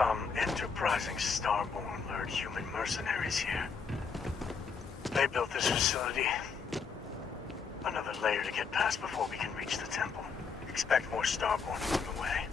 Some enterprising starborn lured human mercenaries here. They built this facility. Another layer to get past before we can reach the temple. Expect more starborn along the way.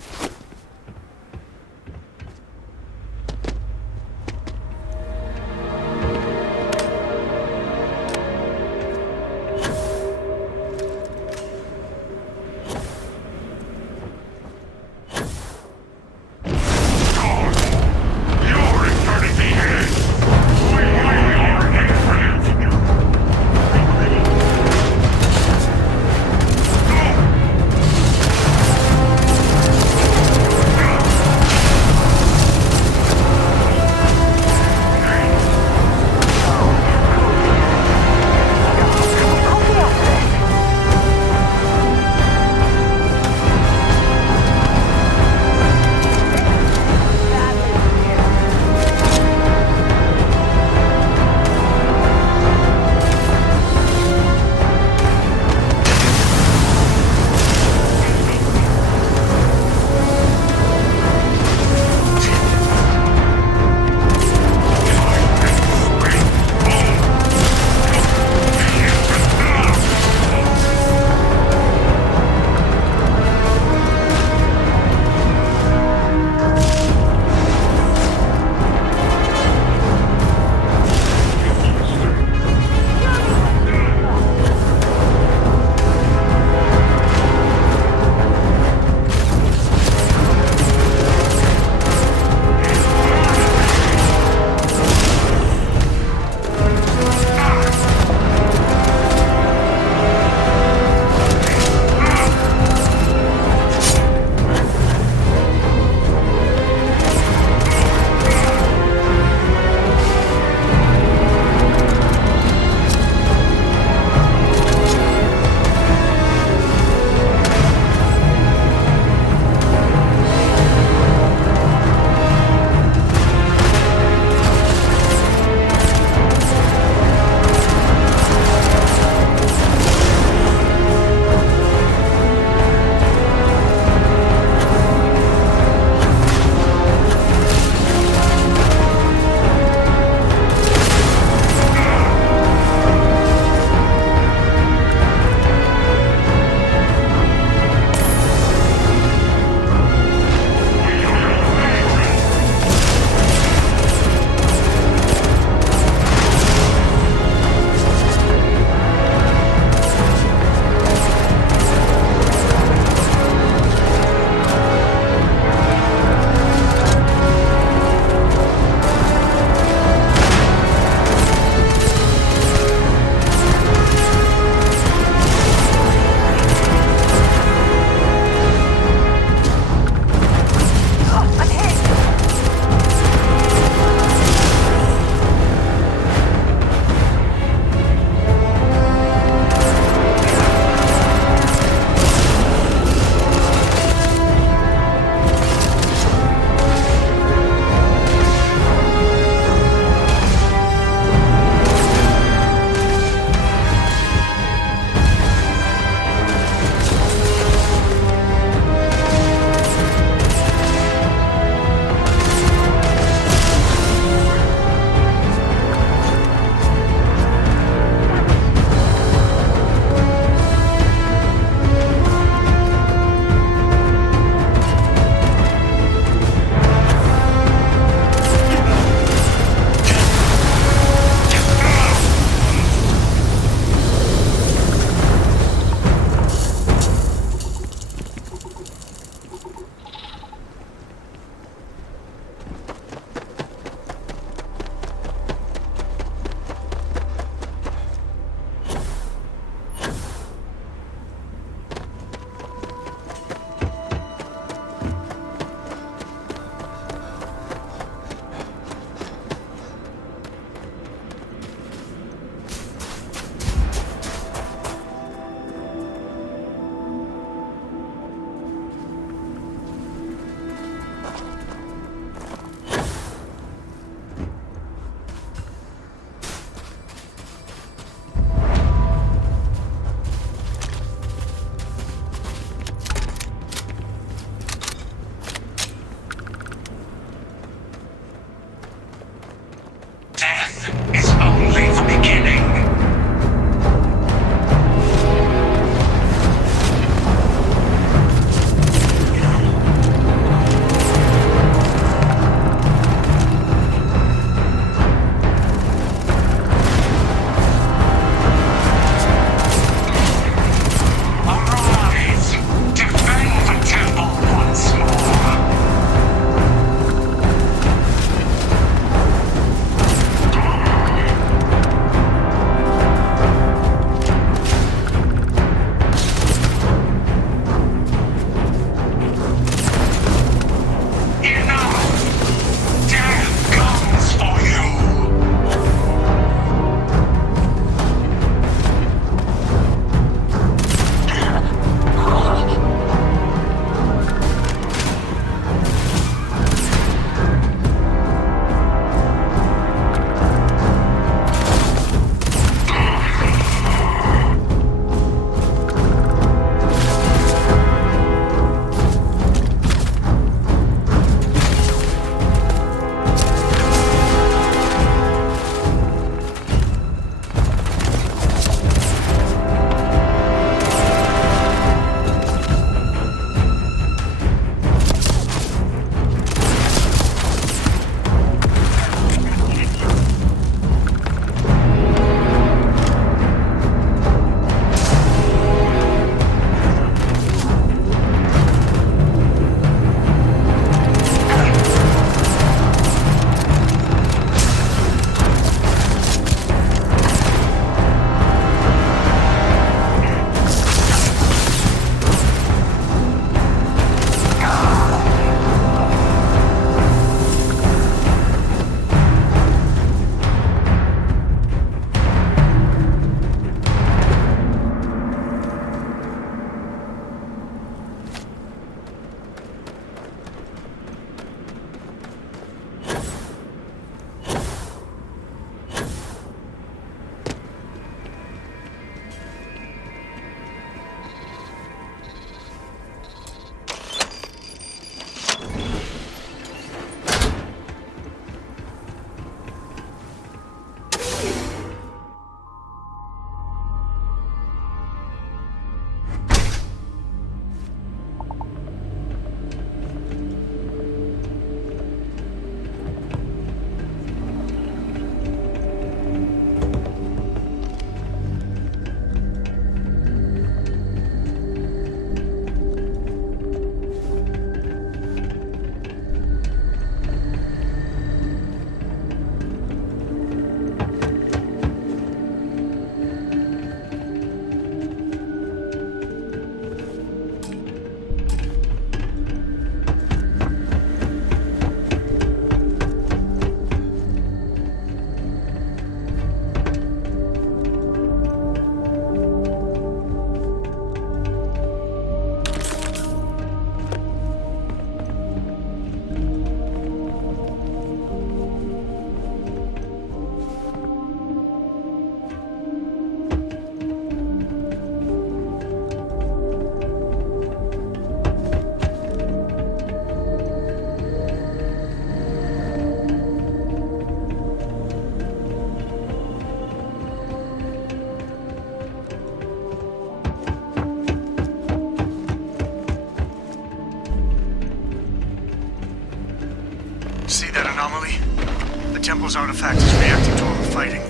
temple's artifact is reacting to all the fighting.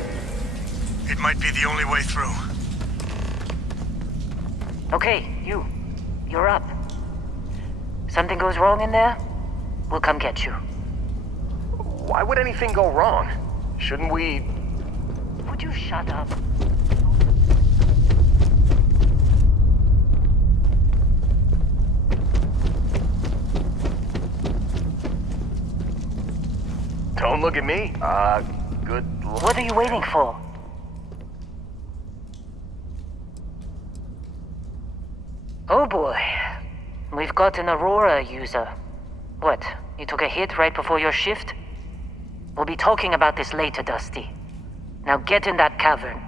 It might be the only way through. Okay, you're up. Something goes wrong in there, we'll come get you. Why would anything go wrong? Shouldn't we... Would you shut up? Don't look at me. Good luck. What are you waiting for? Oh boy. We've got an Aurora user. What, you took a hit right before your shift? We'll be talking about this later, Dusty. Now get in that cavern.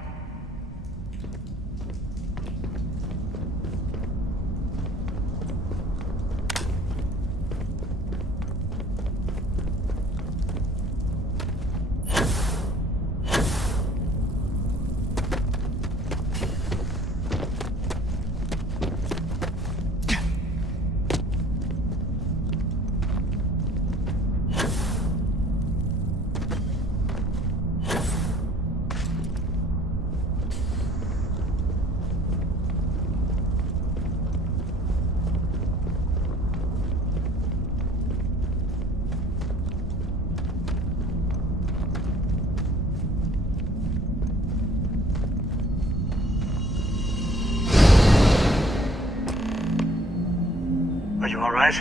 Are you alright?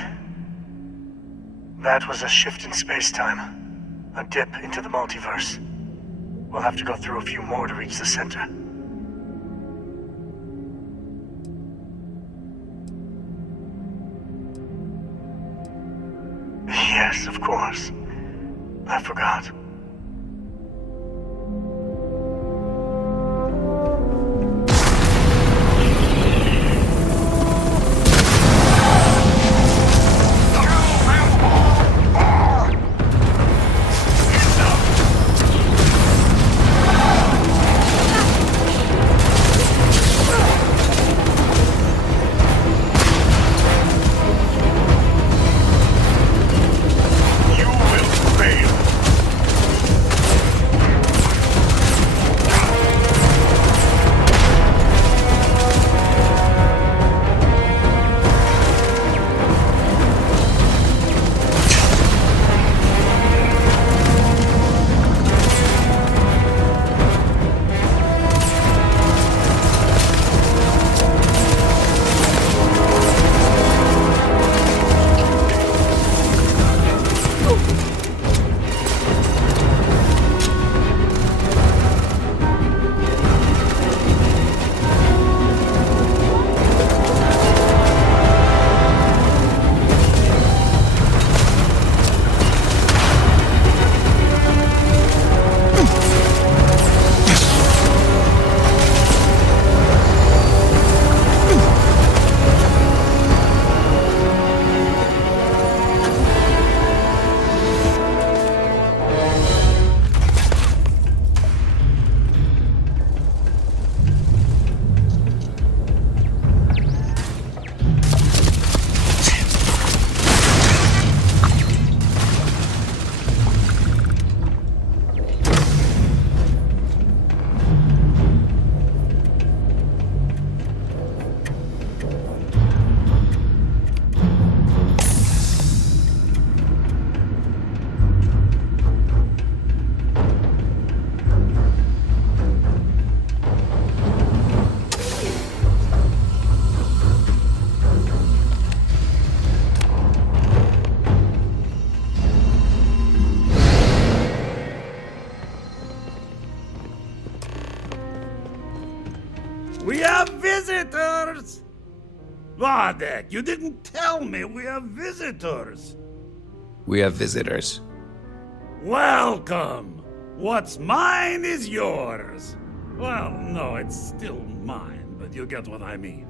That was a shift in space-time. A dip into the multiverse. We'll have to go through a few more to reach the center. Yes, of course. I forgot. We have visitors! Vadek, you didn't tell me we have visitors. We have visitors. Welcome! What's mine is yours. Well, no, it's still mine, but you get what I mean.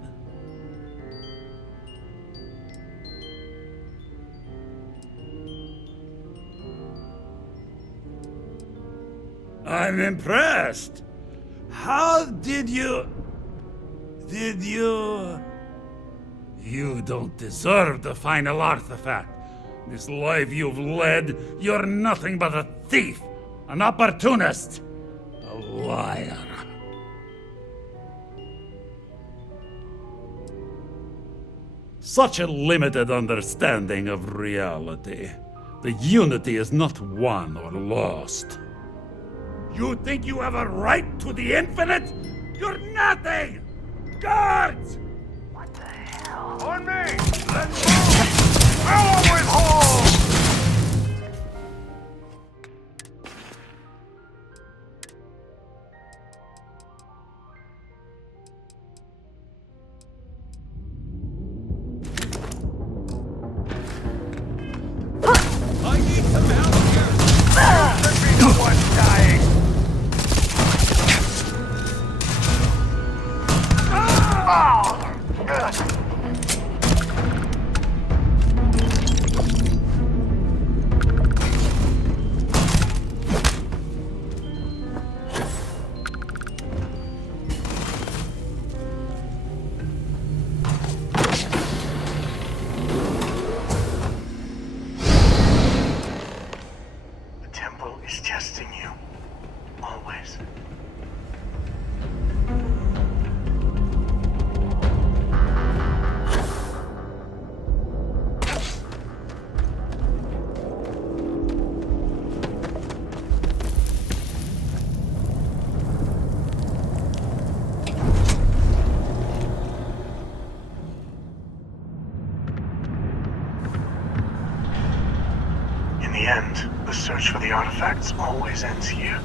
I'm impressed. How did you... You don't deserve the final artifact. This life you've led, you're nothing but a thief. An opportunist. A liar. Such a limited understanding of reality. The unity is not won or lost. You think you have a right to the infinite? You're nothing! Guards! On me! Let's move! Fill 'em with holes! I need some help here! You should be the one dying! The temple is testing you. Always. In the end, the search for the artifacts always ends here.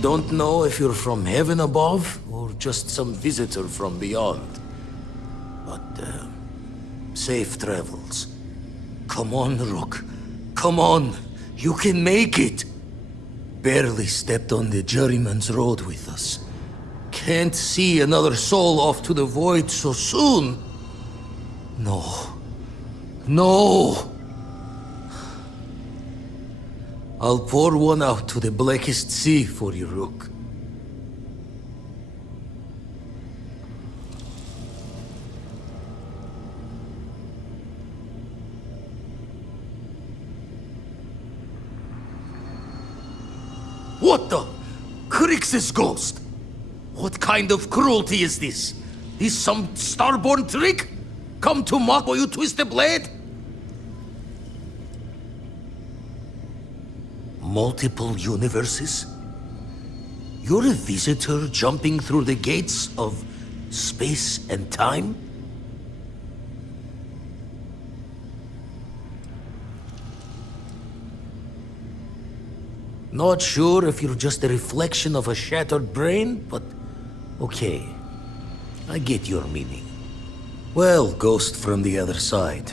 Don't know if you're from heaven above or just some visitor from beyond. But, safe travels. Come on, Rook. Come on. You can make it. Barely stepped on the juryman's road with us. Can't see another soul off to the void so soon. No. No! I'll pour one out to the blackest sea for you, Rook. What the? Crix's ghost? What kind of cruelty is this? Is some starborn trick? Come to mock while you twist the blade? Multiple universes? You're a visitor jumping through the gates of space and time? Not sure if you're just a reflection of a shattered brain, but okay. I get your meaning. Well, ghost from the other side.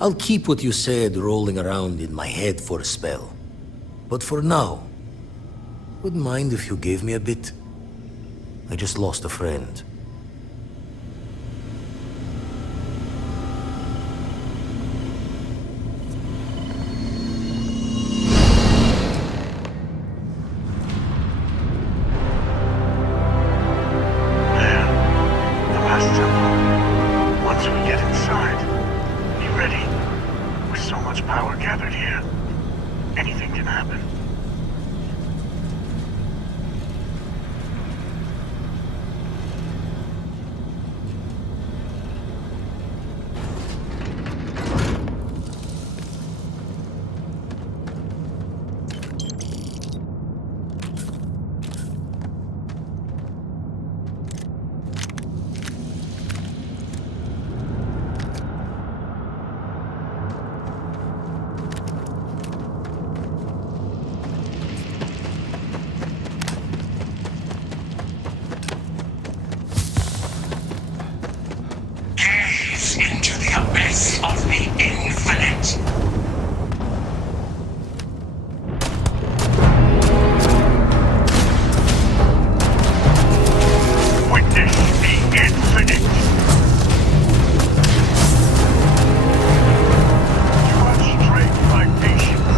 I'll keep what you said rolling around in my head for a spell. But for now, wouldn't mind if you gave me a bit. I just lost a friend. There. The last temple. Once we get inside, be ready. With so much power gathered here, anything can happen. Into the abyss of the infinite. Witness the infinite. You have strained my patience.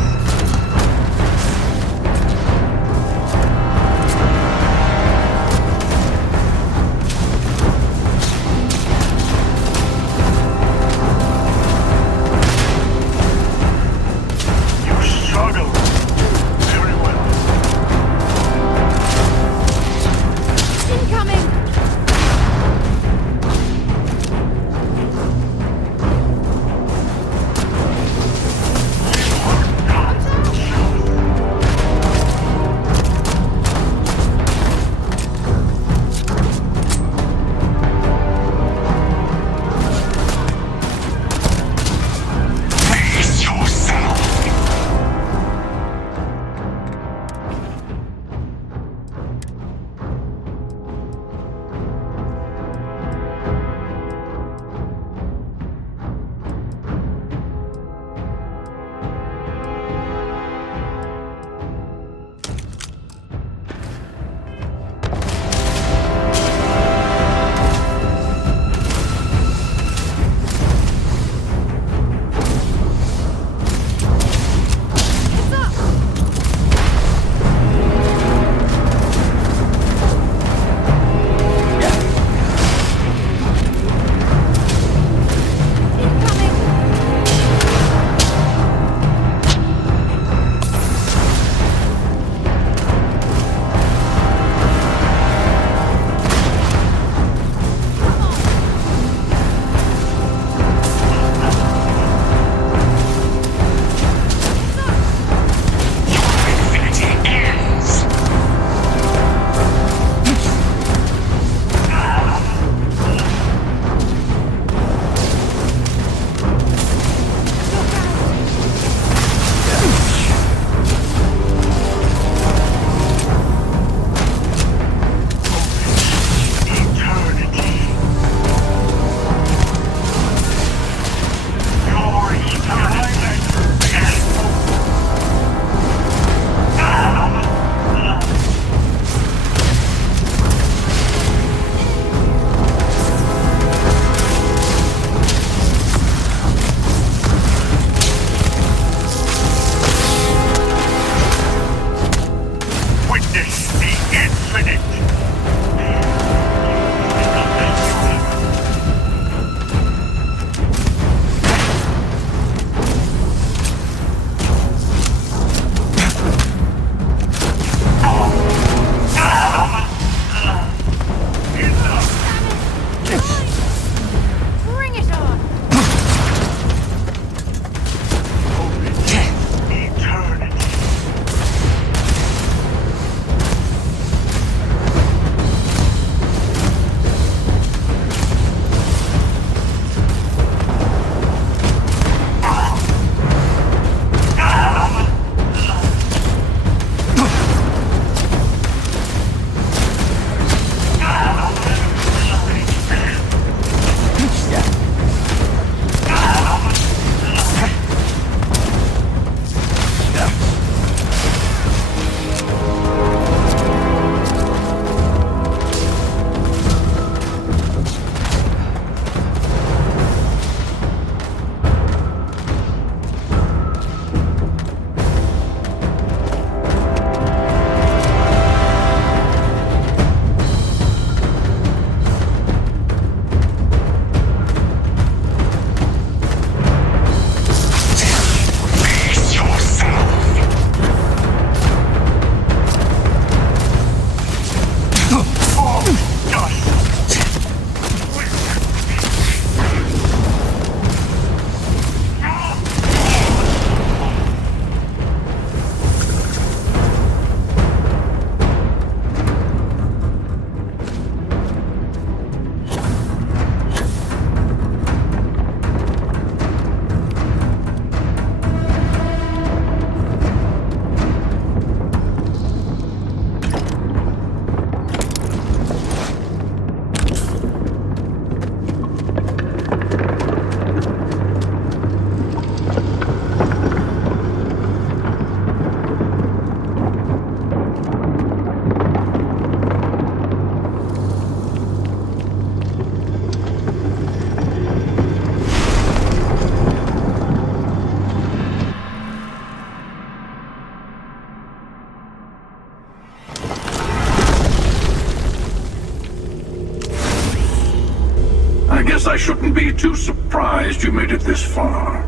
guess I shouldn't be too surprised you made it this far.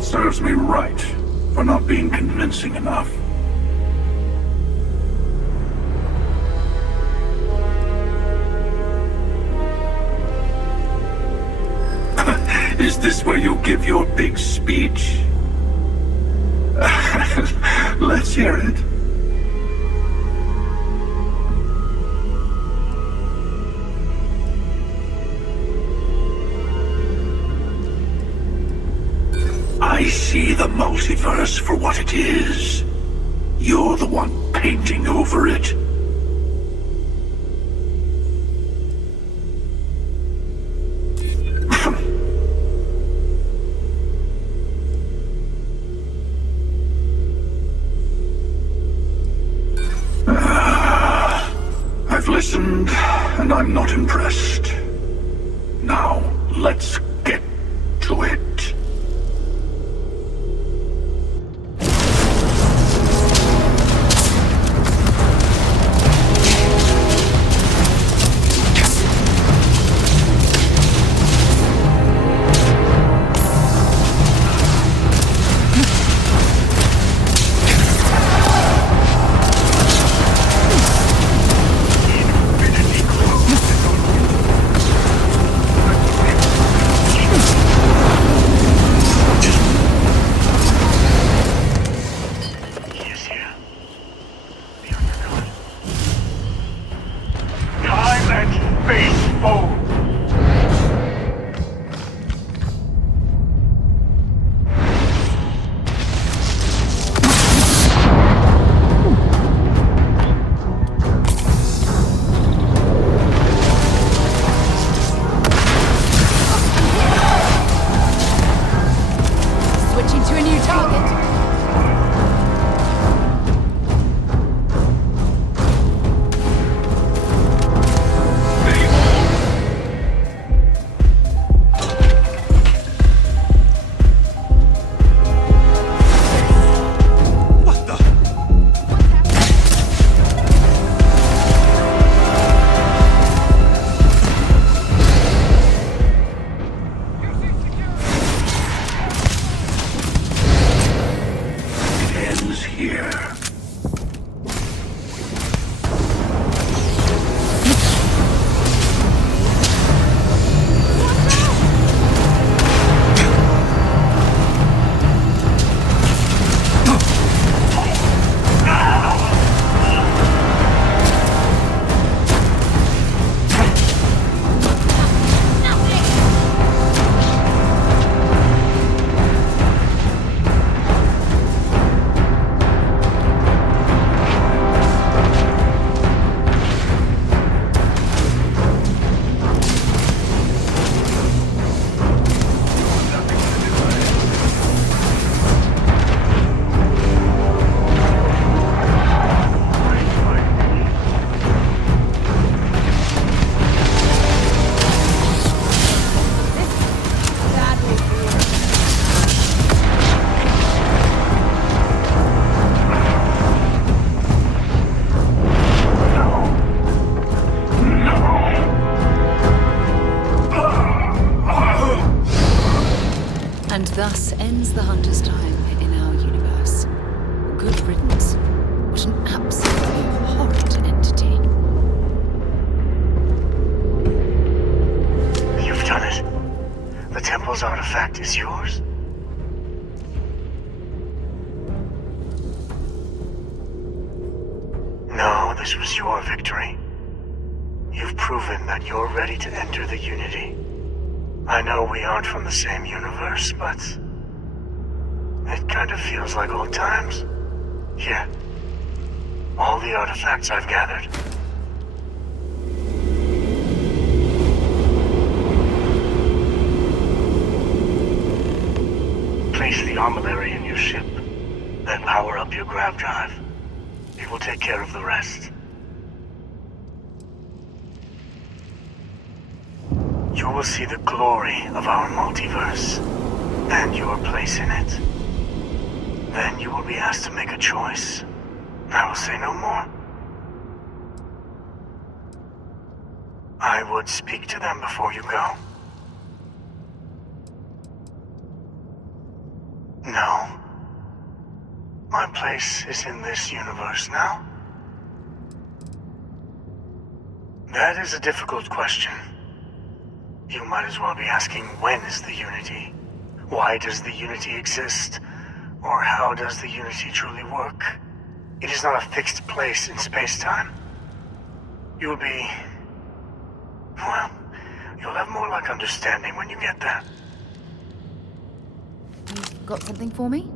Serves me right for not being convincing enough. Is this where you give your big speech? Let's hear it. I see the multiverse for what it is. You're the one painting over it. I've listened, and I'm not impressed. Now, let's get to it. Thus ends the Hunter's time in our universe. Good riddance. What an absolutely horrid entity. You've done it. The temple's artifact is yours. No, this was your victory. You've proven that you're ready to enter the Unity. I know we aren't from the same universe, but it kind of feels like old times. Here, all the artifacts I've gathered. Place the armillary in your ship, then power up your grav drive. It will take care of the rest. You will see the glory of our multiverse, and your place in it. Then you will be asked to make a choice. I will say no more. I would speak to them before you go. No. My place is in this universe now. That is a difficult question. You might as well be asking, when is the Unity? Why does the Unity exist? Or how does the Unity truly work? It is not a fixed place in space-time. You'll be... well, you'll have more like understanding when you get there. You've got something for me?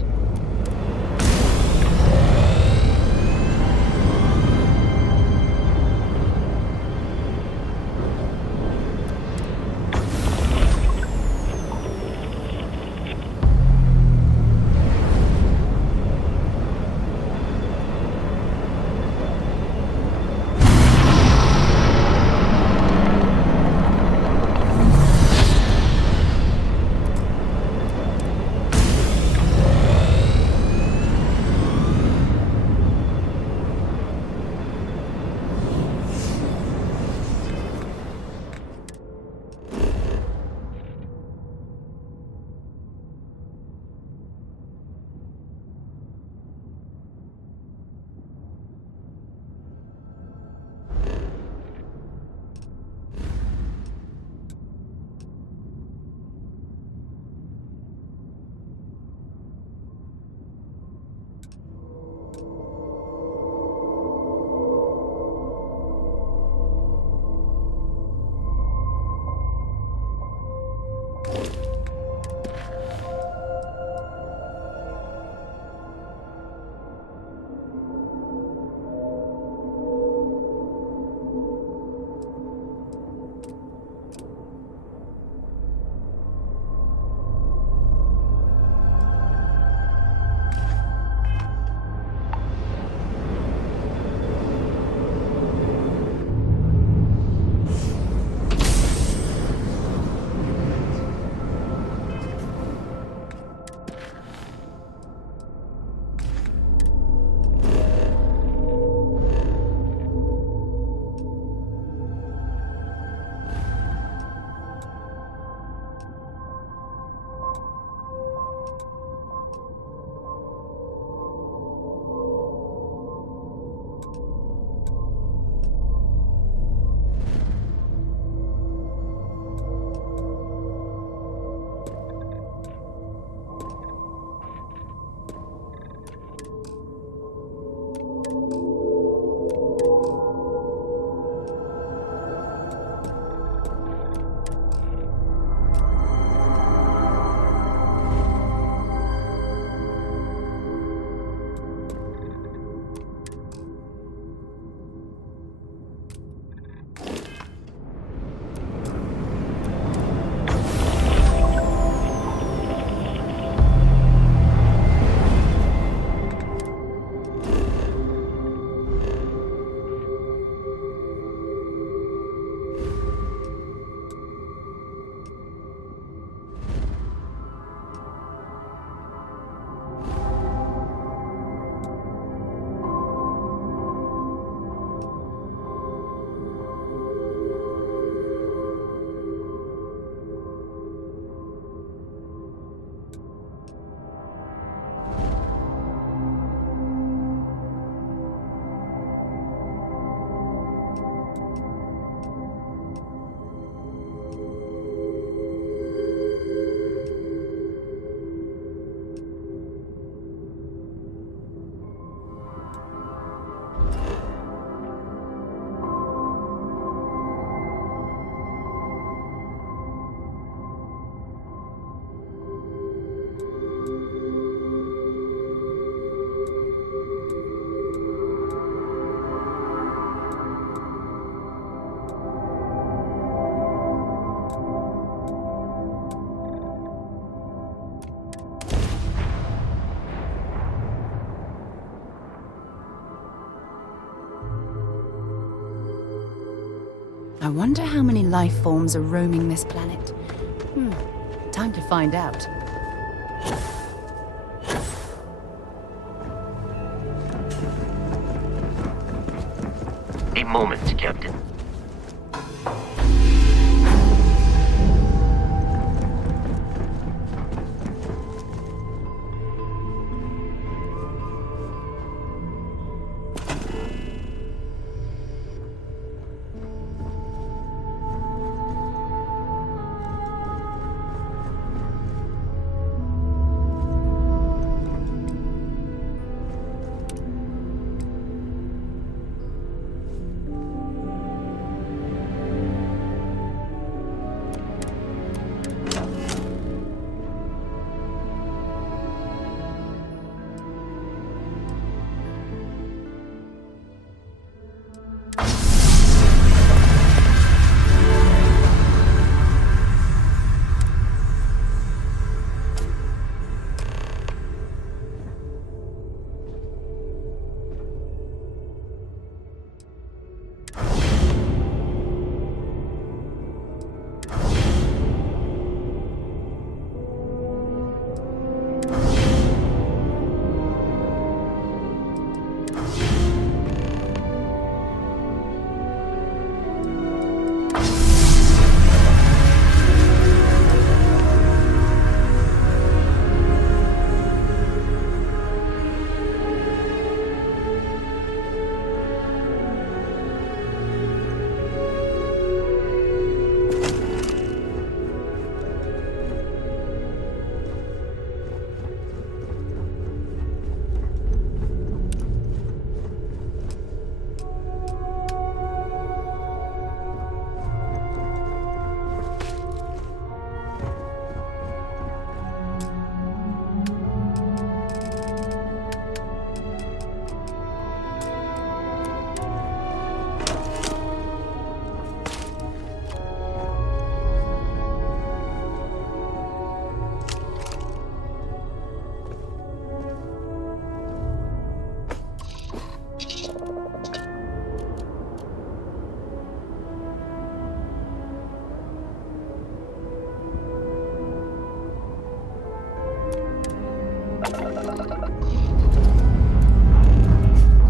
first. I wonder how many life forms are roaming this planet. Time to find out. A moment, Captain.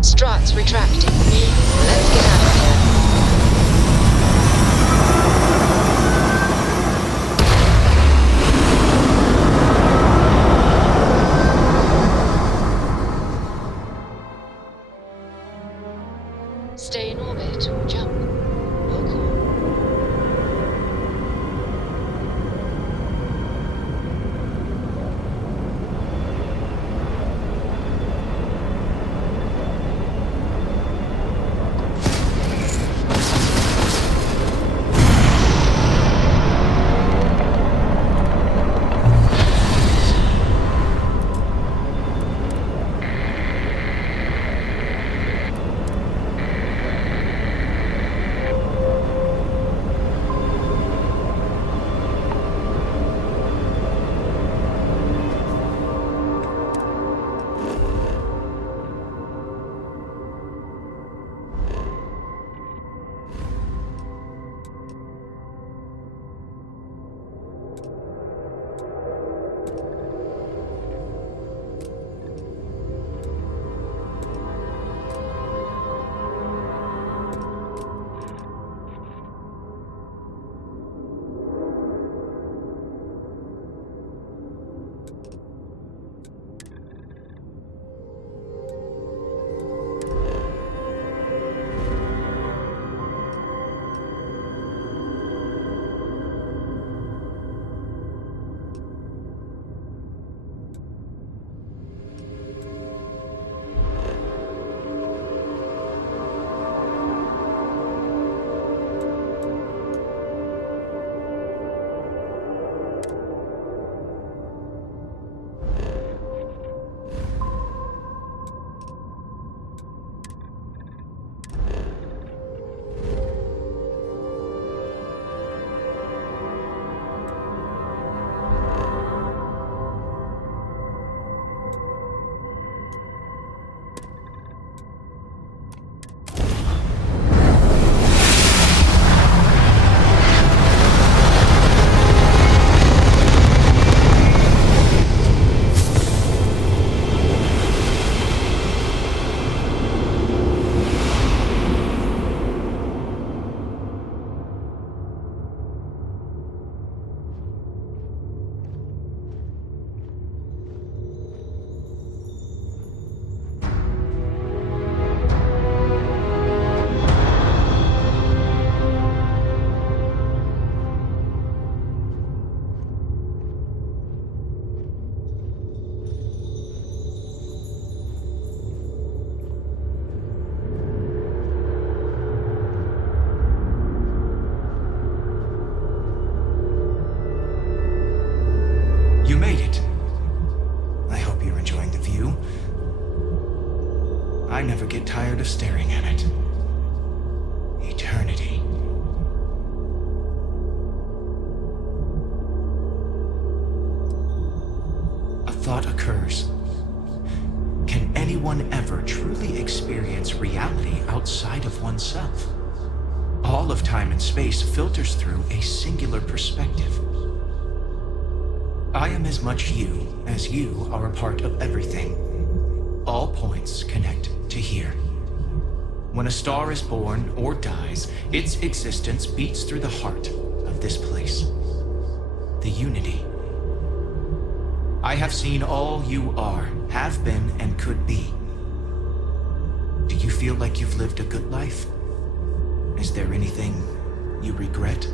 Struts retracting. Let's get out of here. Stay in orbit or jump. Your call. You made it. I hope you're enjoying the view. I never get tired of staring at it. Eternity. A thought occurs. Can anyone ever truly experience reality outside of oneself? All of time and space filters through a singular perspective. I am as much you as you are a part of everything. All points connect to here. When a star is born or dies, its existence beats through the heart of this place. The unity. I have seen all you are, have been, and could be. Do you feel like you've lived a good life? Is there anything you regret?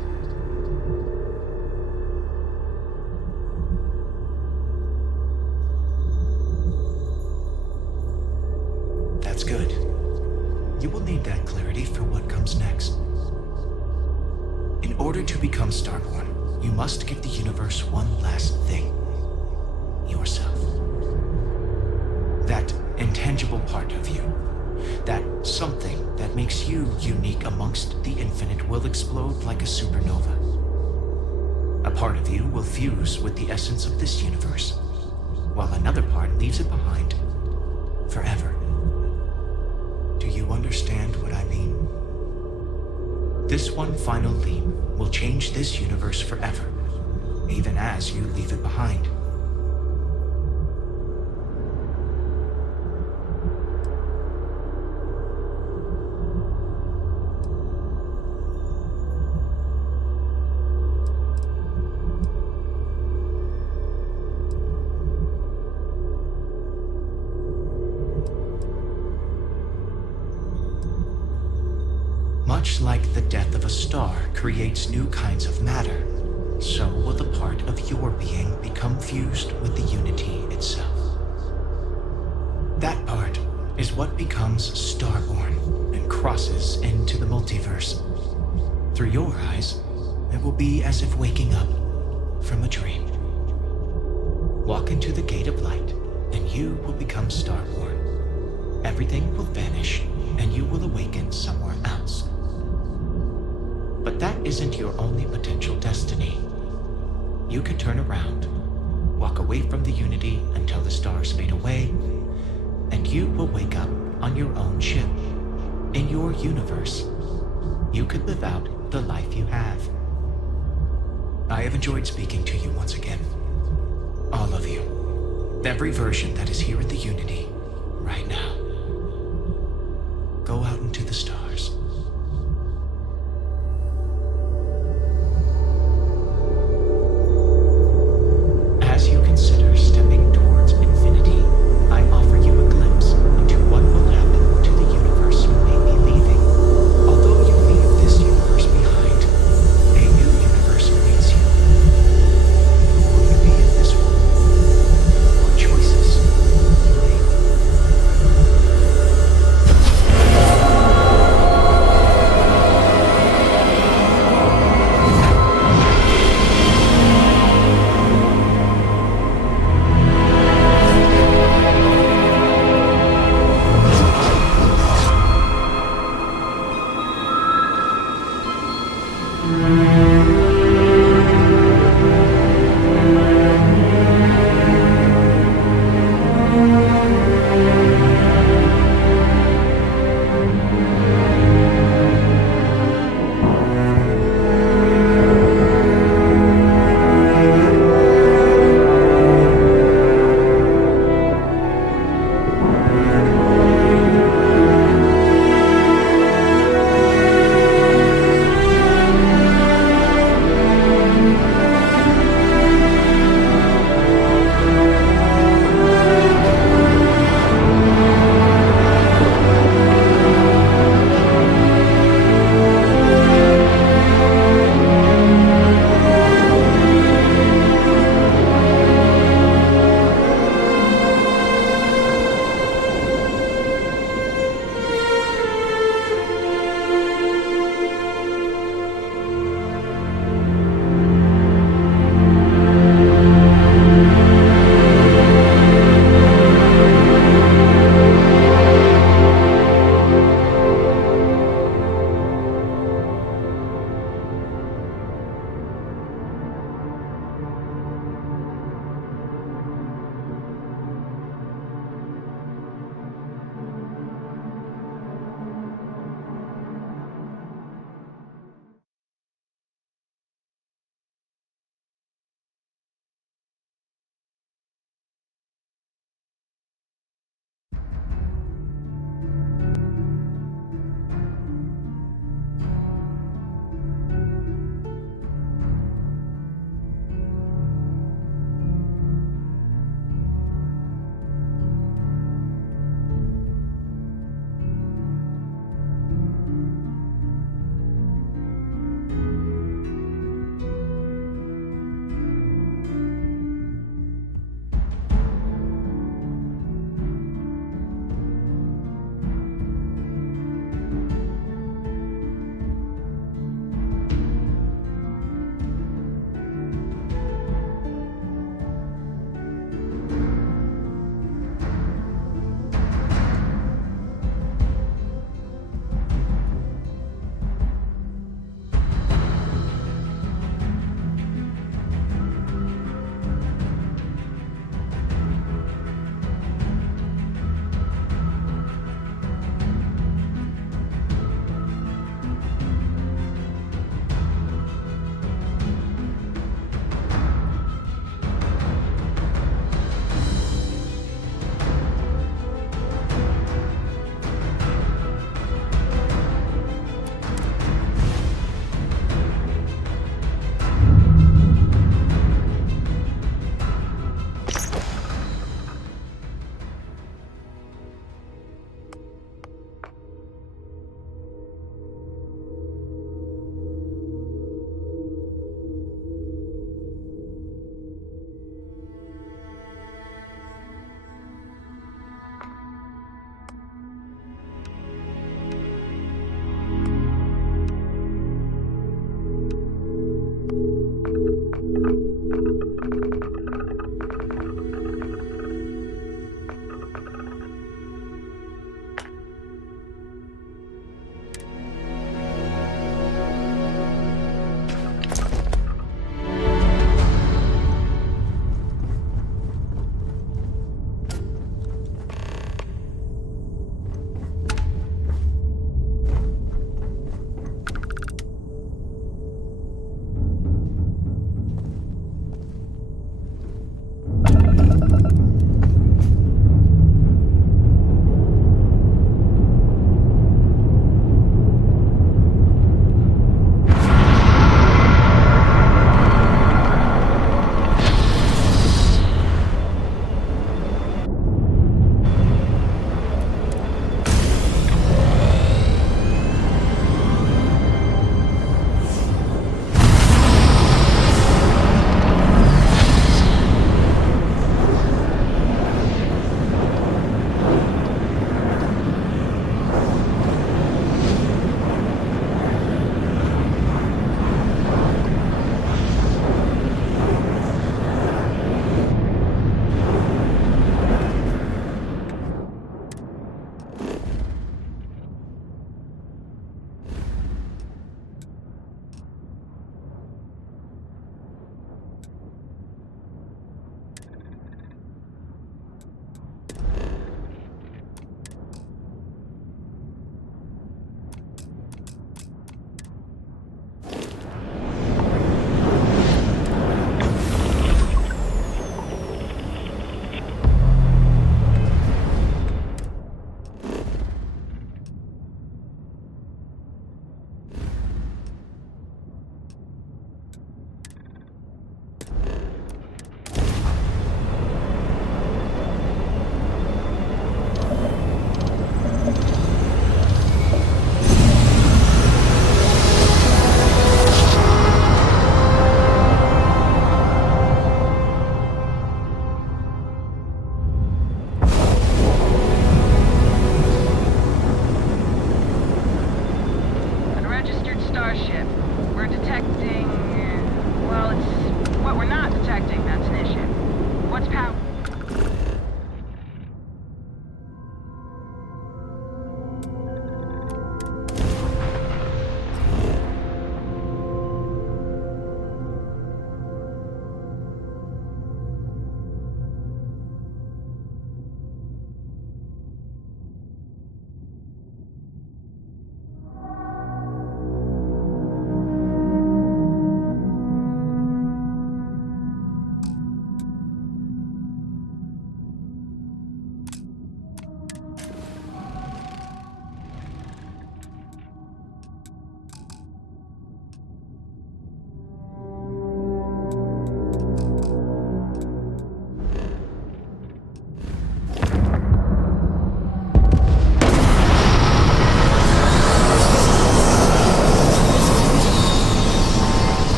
That's good. You will need that clarity for what comes next. In order to become Starborn, you must give the universe one last thing. Yourself. That intangible part of you. That something that makes you unique amongst the infinite will explode like a supernova. A part of you will fuse with the essence of this universe, while another part leaves it behind forever. Do you understand what I mean? This one final leap will change this universe forever, even as you leave it behind. Much like the death of a star creates new kinds of matter, so will the part of your being become fused with the unity itself. That part is what becomes starborn and crosses into the multiverse. Through your eyes, it will be as if waking up from a dream. Walk into the gate of light, and you will become starborn. Everything will vanish, and you will awaken somewhere else. But that isn't your only potential destiny. You can turn around, walk away from the unity until the stars fade away, and you will wake up on your own ship, in your universe. You could live out the life you have. I have enjoyed speaking to you once again. All of you. Every version that is here in the Unity, right now. Go out into the stars. As you consider stepping towards infinity, I offer you a glimpse into what will happen to the universe you may be leaving. Although you leave this universe behind, a new universe awaits you. Will you be in this one? Or choices?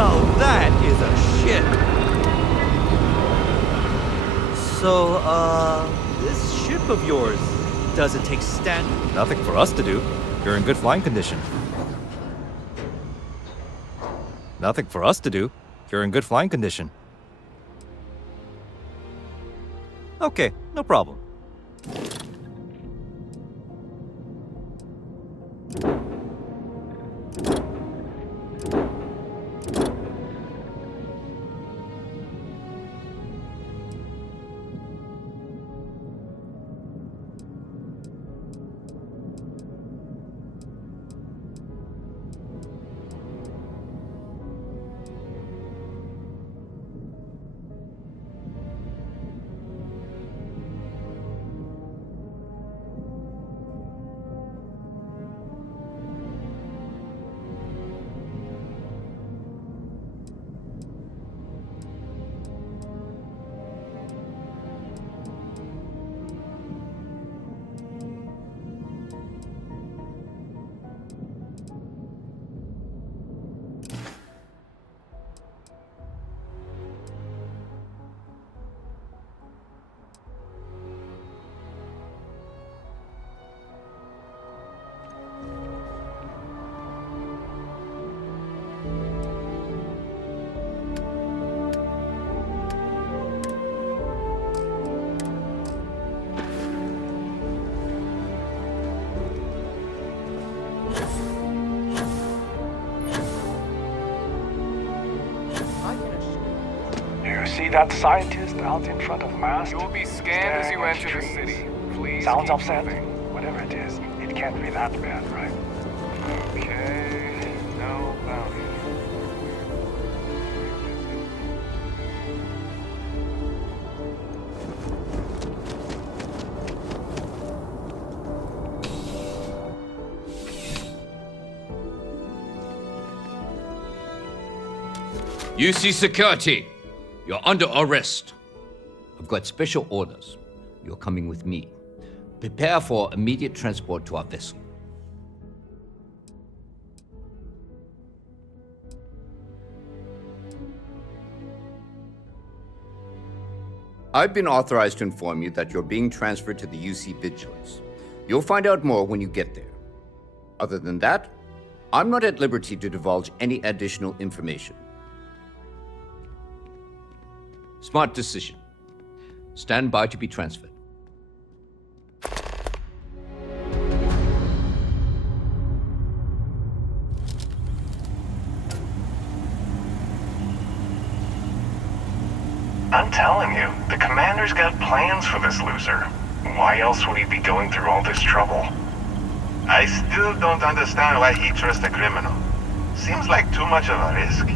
Now that is a ship. So, this ship of yours, does it take stand? Nothing for us to do. You're in good flying condition. Nothing for us to do. You're in good flying condition. Okay, no problem. See that scientist out in front of mast? You'll be scanned as you enter the city. Please. Sounds upset. Whatever it is, it can't be that bad, right? Okay. No bounty. UC security. You're under arrest. I've got special orders. You're coming with me. Prepare for immediate transport to our vessel. I've been authorized to inform you that you're being transferred to the UC Vigilance. You'll find out more when you get there. Other than that, I'm not at liberty to divulge any additional information. Smart decision. Stand by to be transferred. I'm telling you, the commander's got plans for this loser. Why else would he be going through all this trouble? I still don't understand why he trusts a criminal. Seems like too much of a risk.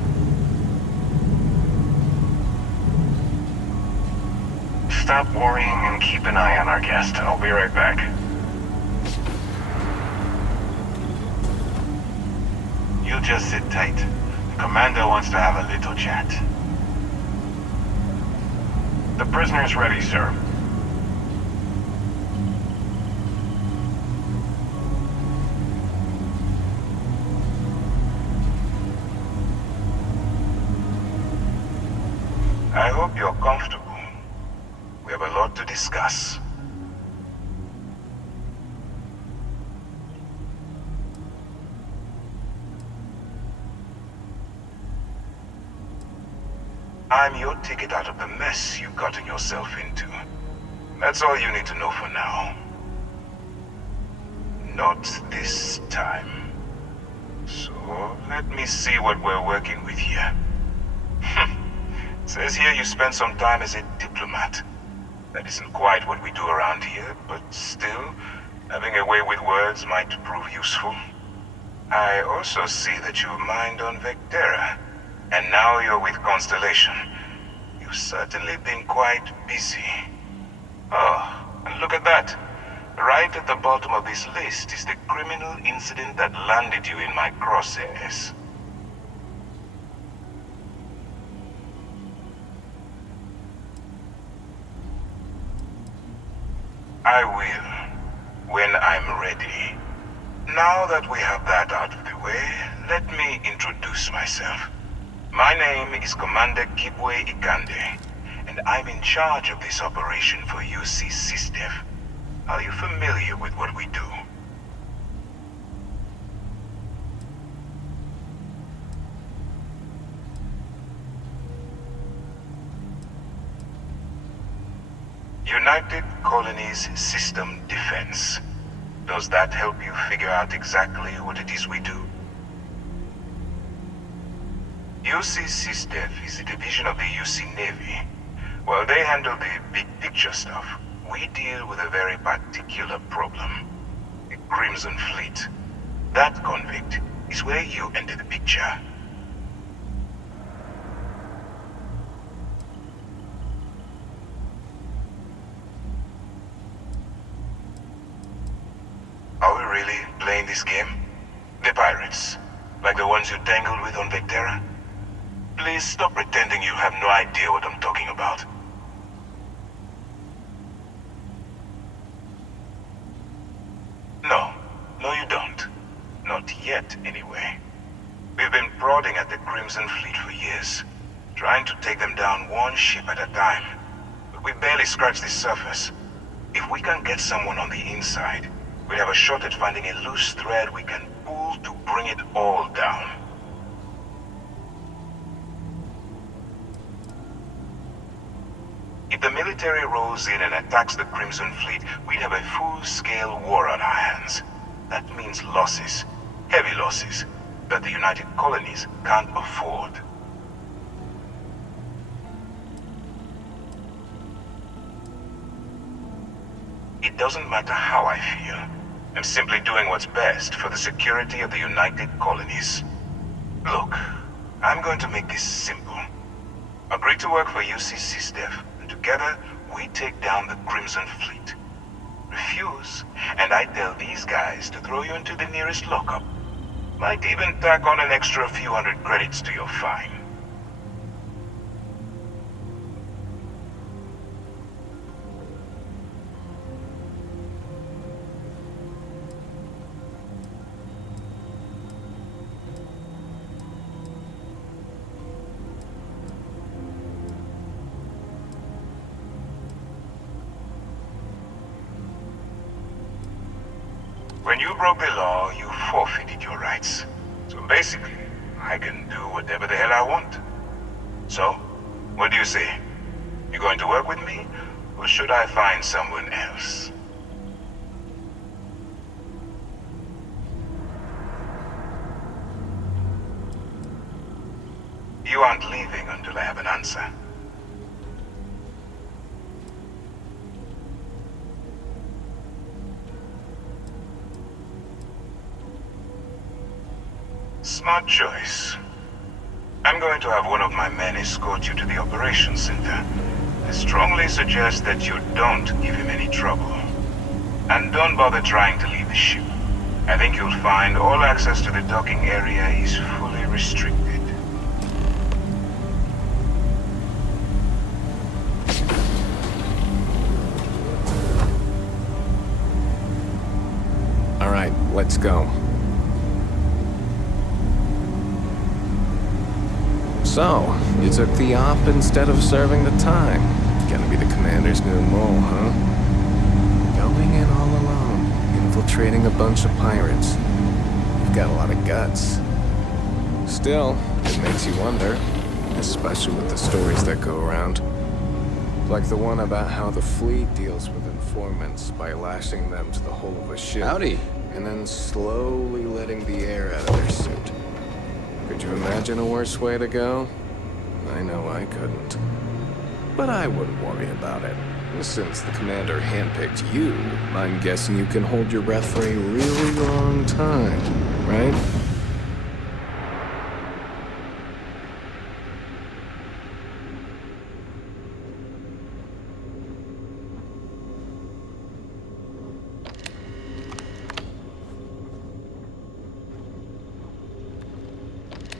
Stop worrying and keep an eye on our guest. I'll be right back. You just sit tight. The commander wants to have a little chat. The prisoner's ready, sir. I hope you're comfortable. We have a lot to discuss. I'm your ticket out of the mess you've gotten yourself into. That's all you need to know for now. Not this time. So, let me see what we're working with here. Says here you spent some time as a diplomat. That isn't quite what we do around here, but still, having a way with words might prove useful. I also see that you've mined on Vectera, and now you're with Constellation. You've certainly been quite busy. Oh, and look at that. Right at the bottom of this list is the criminal incident that landed you in my crosshairs. I will, when I'm ready. Now that we have that out of the way, let me introduce myself. My name is Commander Kibwe Ikande, and I'm in charge of this operation for UC SysDev. Are you familiar with what we do? United Colonies System Defense. Does that help you figure out exactly what it is we do? UC SysDev is a division of the UC Navy. While they handle the big picture stuff, we deal with a very particular problem. The Crimson Fleet. That convict is where you enter the picture. Are we really playing this game? The pirates, like the ones you tangled with on Vectera? Please stop pretending you have no idea what I'm talking about. No, you don't. Not yet, anyway. We've been prodding at the Crimson Fleet for years, trying to take them down one ship at a time. But we barely scratched the surface. If we can get someone on the inside, we have a shot at finding a loose thread we can pull to bring it all down. If the military rolls in and attacks the Crimson Fleet, we'd have a full-scale war on our hands. That means losses, heavy losses, that the United Colonies can't afford. It doesn't matter how I feel. I'm simply doing what's best for the security of the United Colonies. Look, I'm going to make this simple. Agree to work for UC SysDev, and together we take down the Crimson Fleet. Refuse, and I tell these guys to throw you into the nearest lockup. Might even tack on an extra few hundred credits to your fine. When you broke the law, you forfeited your rights. So basically, I can do whatever the hell I want. So, what do you say? You going to work with me, or should I find someone else? You aren't leaving until I have an answer. Smart choice. I'm going to have one of my men escort you to the operations center. I strongly suggest that you don't give him any trouble. And don't bother trying to leave the ship. I think you'll find all access to the docking area is fully restricted. All right, let's go. So, you took the op instead of serving the time. Gonna be the commander's new mole, huh? Going in all alone, infiltrating a bunch of pirates. You've got a lot of guts. Still, it makes you wonder, especially with the stories that go around. Like the one about how the fleet deals with informants by lashing them to the hull of a ship. Howdy. And then slowly letting the air out of their suit. Could you imagine a worse way to go? I know I couldn't. But I wouldn't worry about it. Since the commander handpicked you, I'm guessing you can hold your breath for a really long time, right?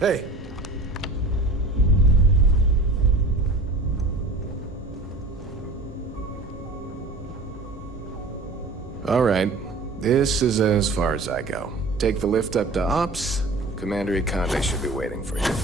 Hey. All right. This is as far as I go. Take the lift up to Ops. Commander Ikande should be waiting for you.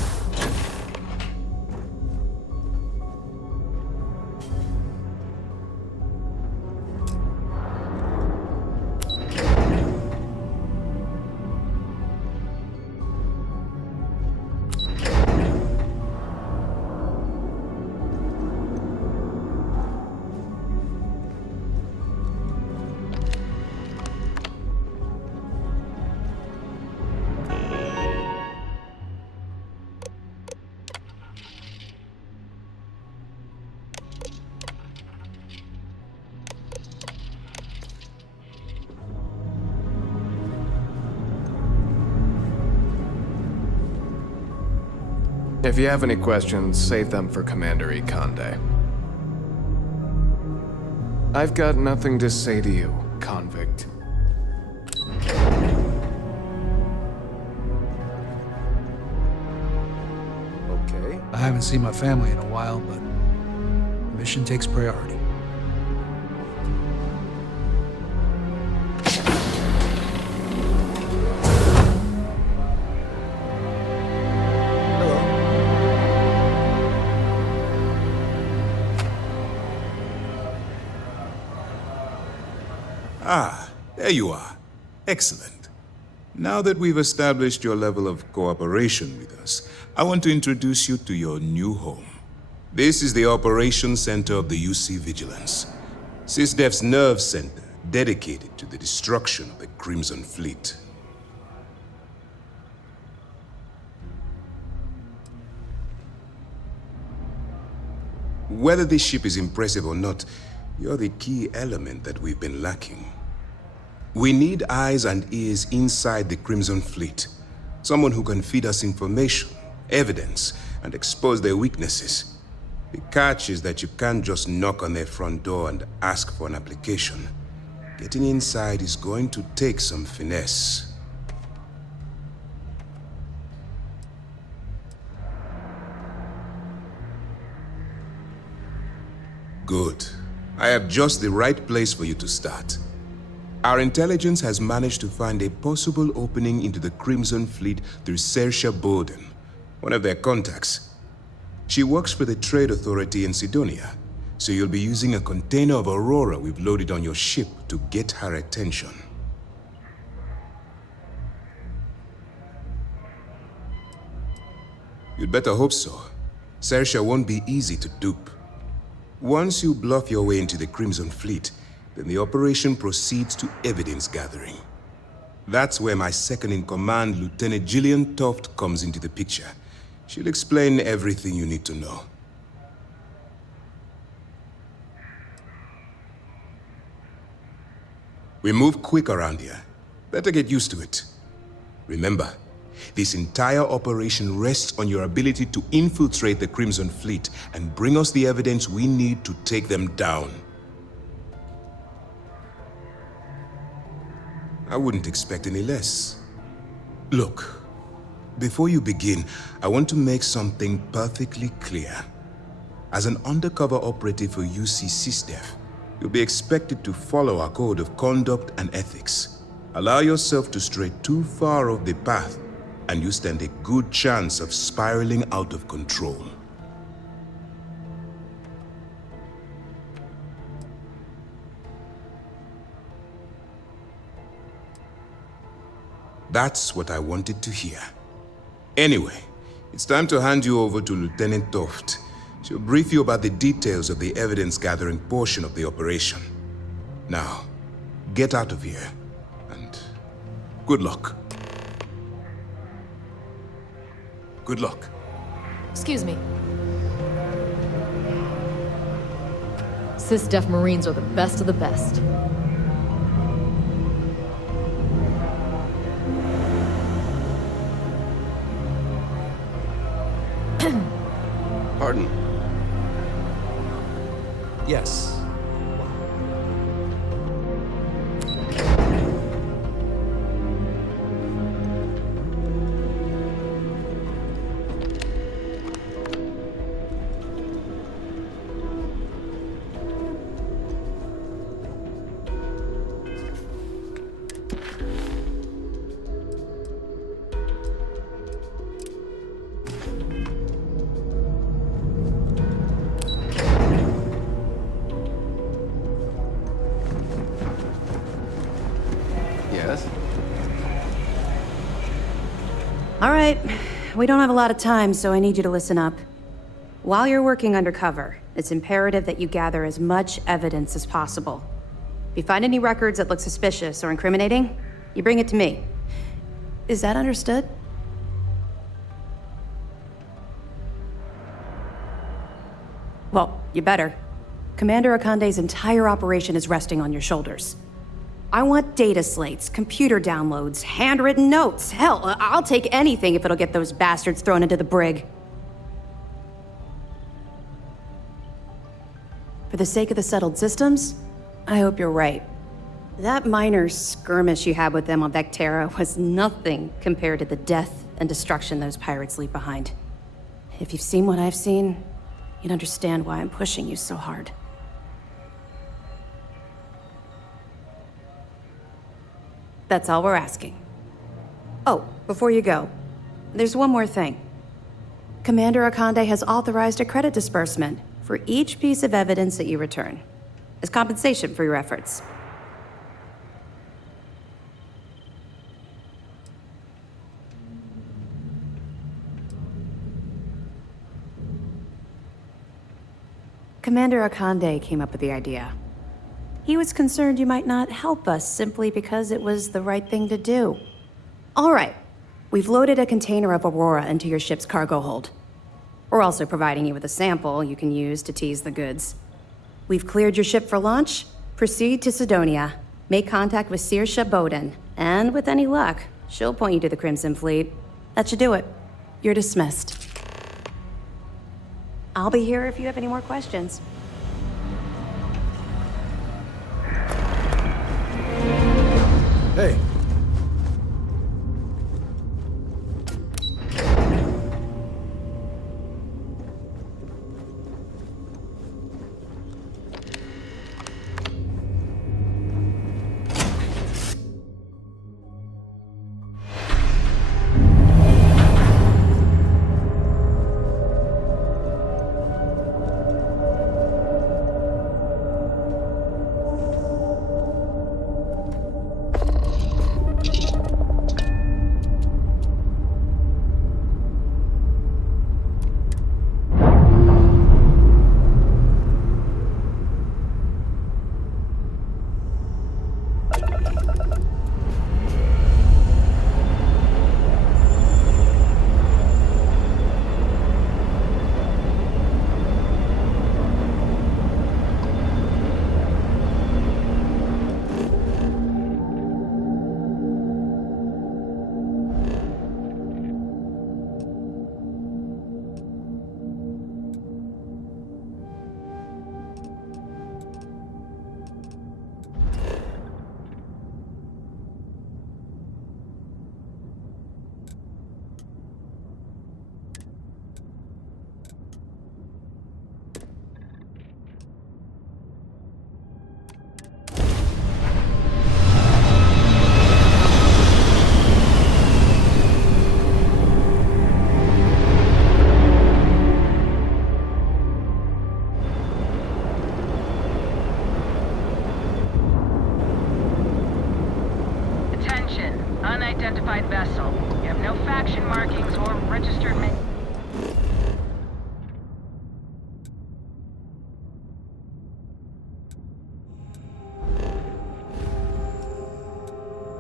If you have any questions, save them for Commander Ikonde. I've got nothing to say to you, convict. Okay. I haven't seen my family in a while, but the mission takes priority. Ah, there you are. Excellent. Now that we've established your level of cooperation with us, I want to introduce you to your new home. This is the Operations Center of the UC Vigilance, SysDef's nerve center dedicated to the destruction of the Crimson Fleet. Whether this ship is impressive or not, you're the key element that we've been lacking. We need eyes and ears inside the Crimson Fleet. Someone who can feed us information, evidence, and expose their weaknesses. The catch is that you can't just knock on their front door and ask for an application. Getting inside is going to take some finesse. Good. I have just the right place for you to start. Our intelligence has managed to find a possible opening into the Crimson Fleet through Saoirse Bowden, one of their contacts. She works for the Trade Authority in Sidonia, so you'll be using a container of Aurora we've loaded on your ship to get her attention. You'd better hope so. Saoirse won't be easy to dupe. Once you bluff your way into the Crimson Fleet, then the operation proceeds to evidence gathering. That's where my second-in-command, Lieutenant Gillian Toft, comes into the picture. She'll explain everything you need to know. We move quick around here. Better get used to it. Remember, this entire operation rests on your ability to infiltrate the Crimson Fleet and bring us the evidence we need to take them down. I wouldn't expect any less. Look, before you begin, I want to make something perfectly clear. As an undercover operative for UC SysDef, you'll be expected to follow our code of conduct and ethics. Allow yourself to stray too far off the path, and you stand a good chance of spiraling out of control. That's what I wanted to hear. Anyway, it's time to hand you over to Lieutenant Toft. She'll brief you about the details of the evidence-gathering portion of the operation. Now, get out of here, and good luck. Good luck. Excuse me. SysDef Marines are the best of the best. Pardon? Yes. All right, we don't have a lot of time, so I need you to listen up. While you're working undercover, it's imperative that you gather as much evidence as possible. If you find any records that look suspicious or incriminating, you bring it to me. Is that understood? Well, you better. Commander Akande's entire operation is resting on your shoulders. I want data slates, computer downloads, handwritten notes. Hell, I'll take anything if it'll get those bastards thrown into the brig. For the sake of the settled systems, I hope you're right. That minor skirmish you had with them on Vectera was nothing compared to the death and destruction those pirates leave behind. If you've seen what I've seen, you'd understand why I'm pushing you so hard. That's all we're asking. Oh, before you go, there's one more thing. Commander Akande has authorized a credit disbursement for each piece of evidence that you return, as compensation for your efforts. Commander Akande came up with the idea. He was concerned you might not help us simply because it was the right thing to do. All right, we've loaded a container of Aurora into your ship's cargo hold. We're also providing you with a sample you can use to tease the goods. We've cleared your ship for launch. Proceed to Sidonia. Make contact with Saoirse Bowden, and with any luck, she'll point you to the Crimson Fleet. That should do it. You're dismissed. I'll be here if you have any more questions. Hey. Unidentified vessel. You have no faction markings or registered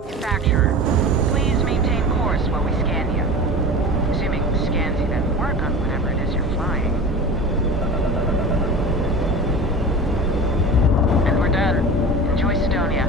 manufacturer. Please maintain course while we scan you. Assuming scans even work on whatever it is you're flying. And we're done. Enjoy Sidonia.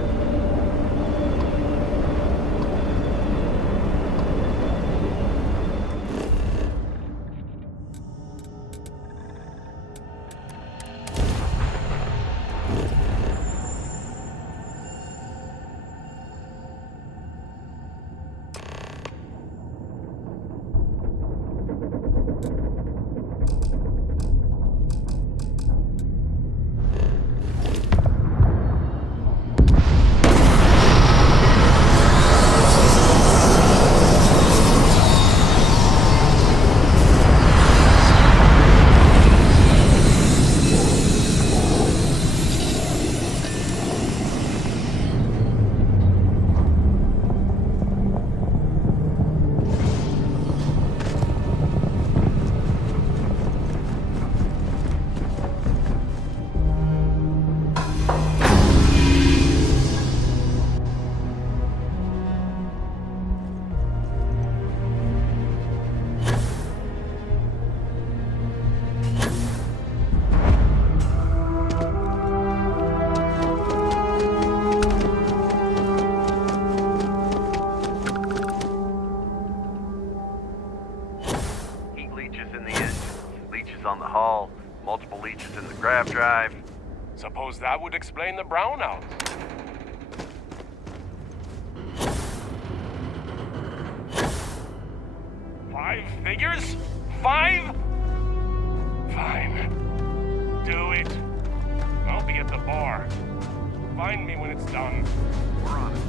On the hull, multiple leeches in the grav drive. Suppose that would explain the brownout. 5 figures? 5? Fine. Do it. I'll be at the bar. Find me when it's done. We're on it.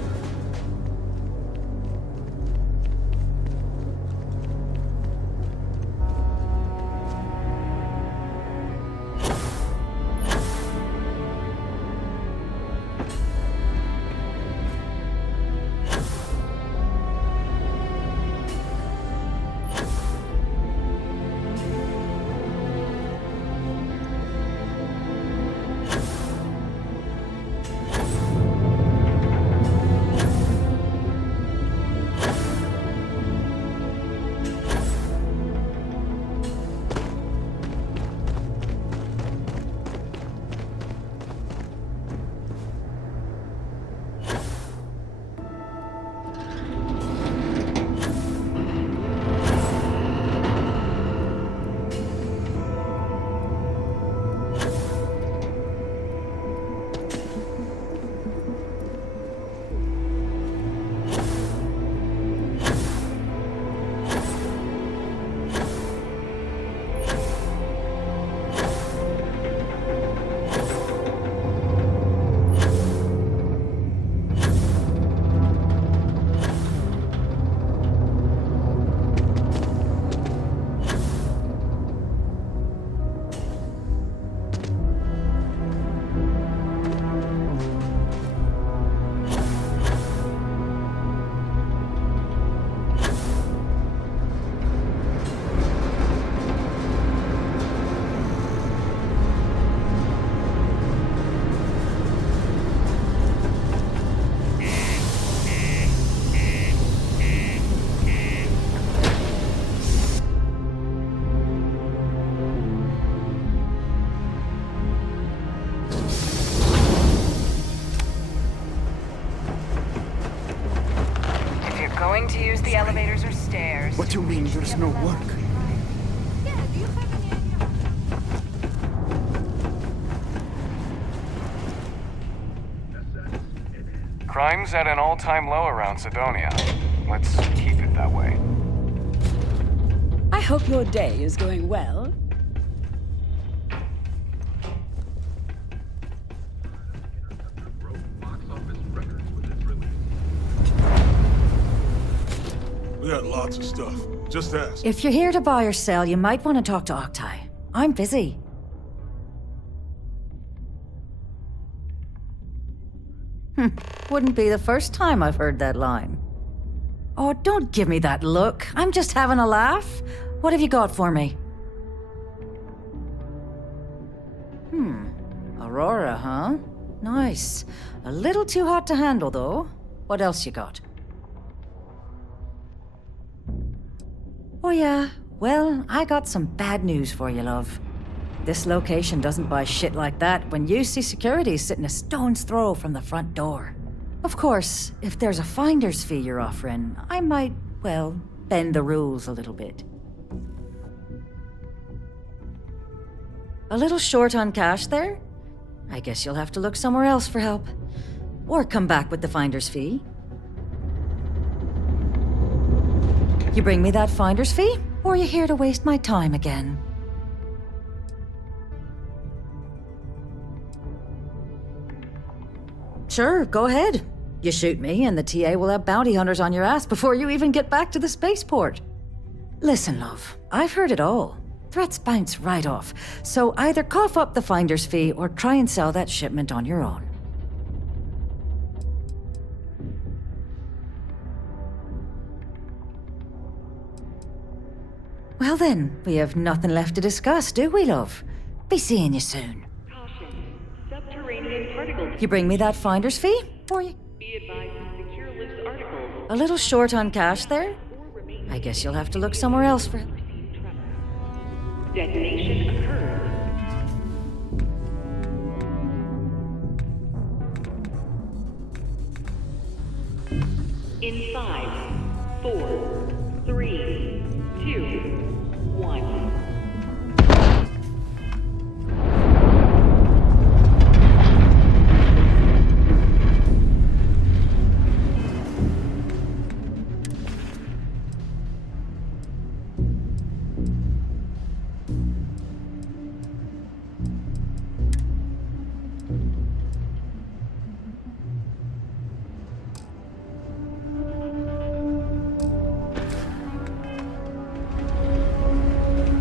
Going to use the elevators or stairs? What do you mean there's no work? Crime's at an all-time low around Sidonia. Let's keep it that way. I hope your day is going well. We got lots of stuff. Just ask. If you're here to buy or sell, you might want to talk to Octai. I'm busy. Wouldn't be the first time I've heard that line. Oh, don't give me that look. I'm just having a laugh. What have you got for me? Aurora, huh? Nice. A little too hot to handle, though. What else you got? Oh yeah, well, I got some bad news for you, love. This location doesn't buy shit like that when UC security's sitting a stone's throw from the front door. Of course, if there's a finder's fee you're offering, I might, well, bend the rules a little bit. A little short on cash there? I guess you'll have to look somewhere else for help. Or come back with the finder's fee. You bring me that finder's fee, or are you here to waste my time again? Sure, go ahead. You shoot me, and the TA will have bounty hunters on your ass before you even get back to the spaceport. Listen, love, I've heard it all. Threats bounce right off, so either cough up the finder's fee or try and sell that shipment on your own. Well then, we have nothing left to discuss, do we, love? Be seeing you soon. Caution. Subterranean particles. You bring me that finder's fee, or you... Be advised to secure loose articles. A little short on cash there? I guess you'll have to look somewhere else for... Detonation occurred. In 5, 4, 3, 2, 1.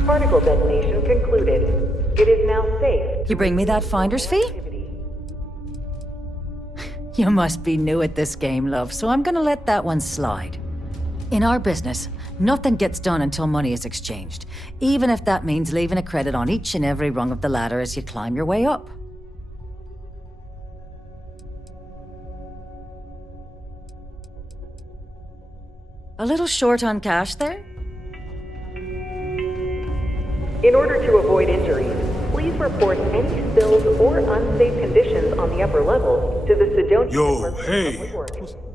Particle detonation concluded. It is now safe. You bring me that finder's fee? You must be new at this game, love, so I'm gonna let that one slide. In our business, nothing gets done until money is exchanged, even if that means leaving a credit on each and every rung of the ladder as you climb your way up. A little short on cash there? In order to avoid injuries, please report any spills or unsafe conditions on the upper levels to the Sidonia Yo, hey.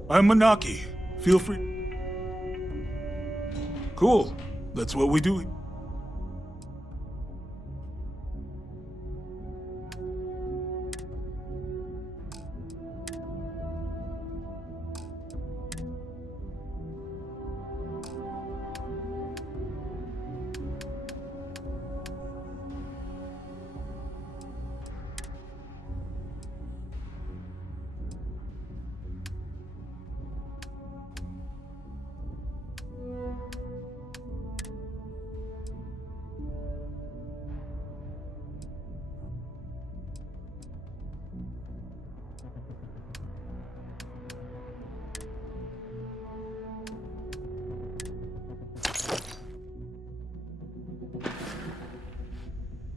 I'm Manaki. Feel free. Cool. That's what we do.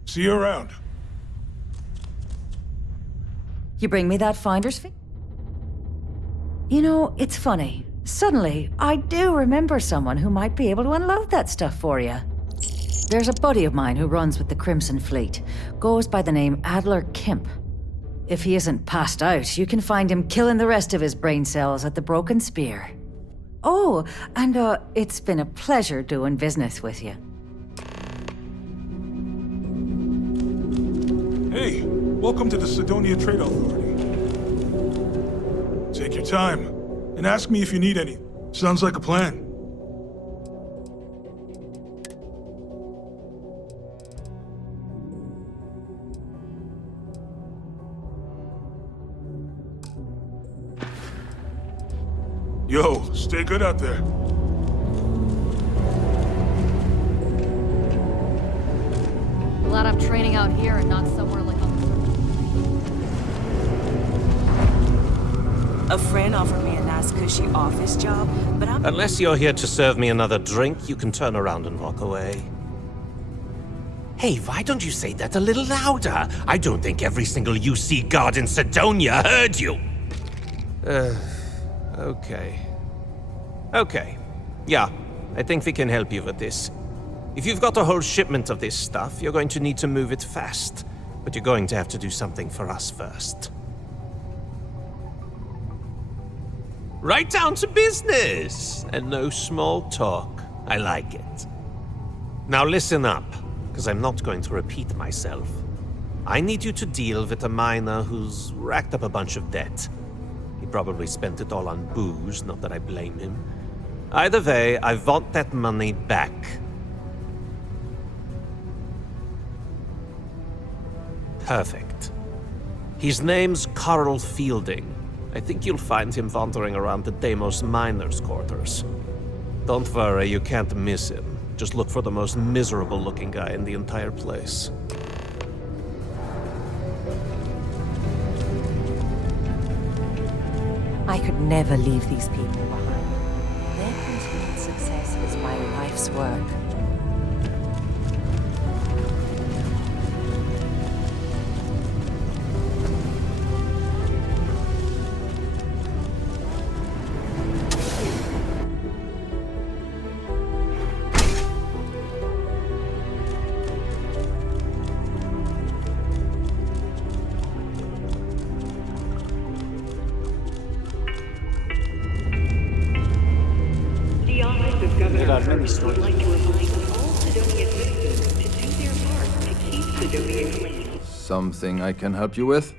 See you around. You bring me that finder's fee? You know, it's funny. Suddenly, I do remember someone who might be able to unload that stuff for you. There's a buddy of mine who runs with the Crimson Fleet. Goes by the name Adler Kemp. If he isn't passed out, you can find him killing the rest of his brain cells at the Broken Spear. Oh, and it's been a pleasure doing business with you. Hey, welcome to the Sidonia Trade Authority. Take your time, and ask me if you need any. Sounds like a plan. Yo, stay good out there. Glad I'm training out here and not somewhere like on the surface. A friend offered me a nice cushy office job, but I'm... Unless you're here to serve me another drink, you can turn around and walk away. Hey, why don't you say that a little louder? I don't think every single UC guard in Sidonia heard you. Okay. Okay. Yeah, I think we can help you with this. If you've got a whole shipment of this stuff, you're going to need to move it fast. But you're going to have to do something for us first. Right down to business! And no small talk. I like it. Now listen up, because I'm not going to repeat myself. I need you to deal with a miner who's racked up a bunch of debt. He probably spent it all on booze, not that I blame him. Either way, I want that money back. Perfect. His name's Carl Fielding. I think you'll find him wandering around the Deimos miners' quarters. Don't worry, you can't miss him. Just look for the most miserable-looking guy in the entire place. I could never leave these people behind. Their continued success is my life's work. There are many stories. Would like to remind all Sidonia citizens to do their part to keep Sidonia clean. Something I can help you with?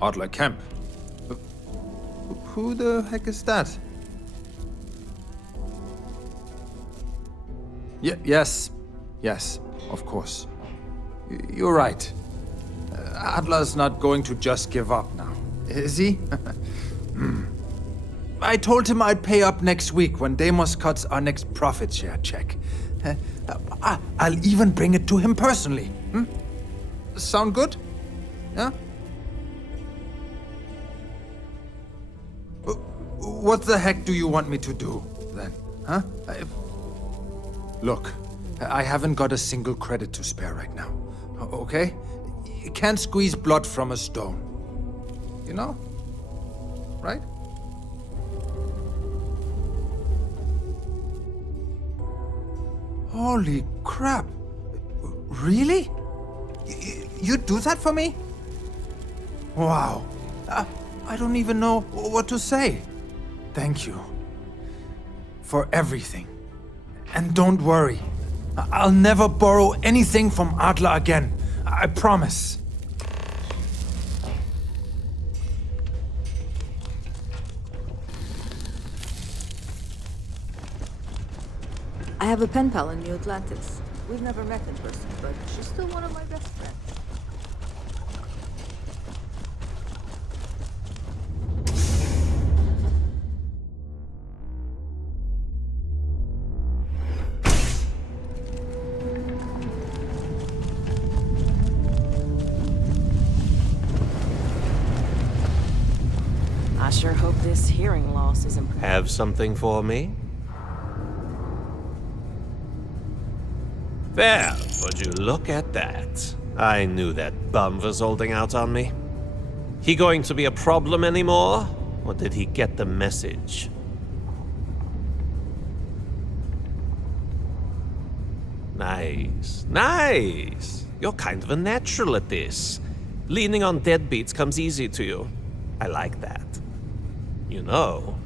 Adler Kemp. Who the heck is that? Yes. Yes, of course. You're right. Adler's not going to just give up now, is he? I told him I'd pay up next week when Deimos cuts our next profit share check. I'll even bring it to him personally. Sound good? Yeah? What the heck do you want me to do, then? Huh? Look, I haven't got a single credit to spare right now, okay? You can't squeeze blood from a stone. You know? Right? Holy crap. Really? You'd do that for me? Wow. I don't even know what to say. Thank you. For everything. And don't worry. I'll never borrow anything from Adler again. I promise. I have a pen pal in New Atlantis. We've never met in person, but she's still one of my best friends. I sure hope this hearing loss is improved. Have something for me? There, would you look at that? I knew that bum was holding out on me. He going to be a problem anymore? Or did he get the message? Nice. Nice! You're kind of a natural at this. Leaning on deadbeats comes easy to you. I like that. You know,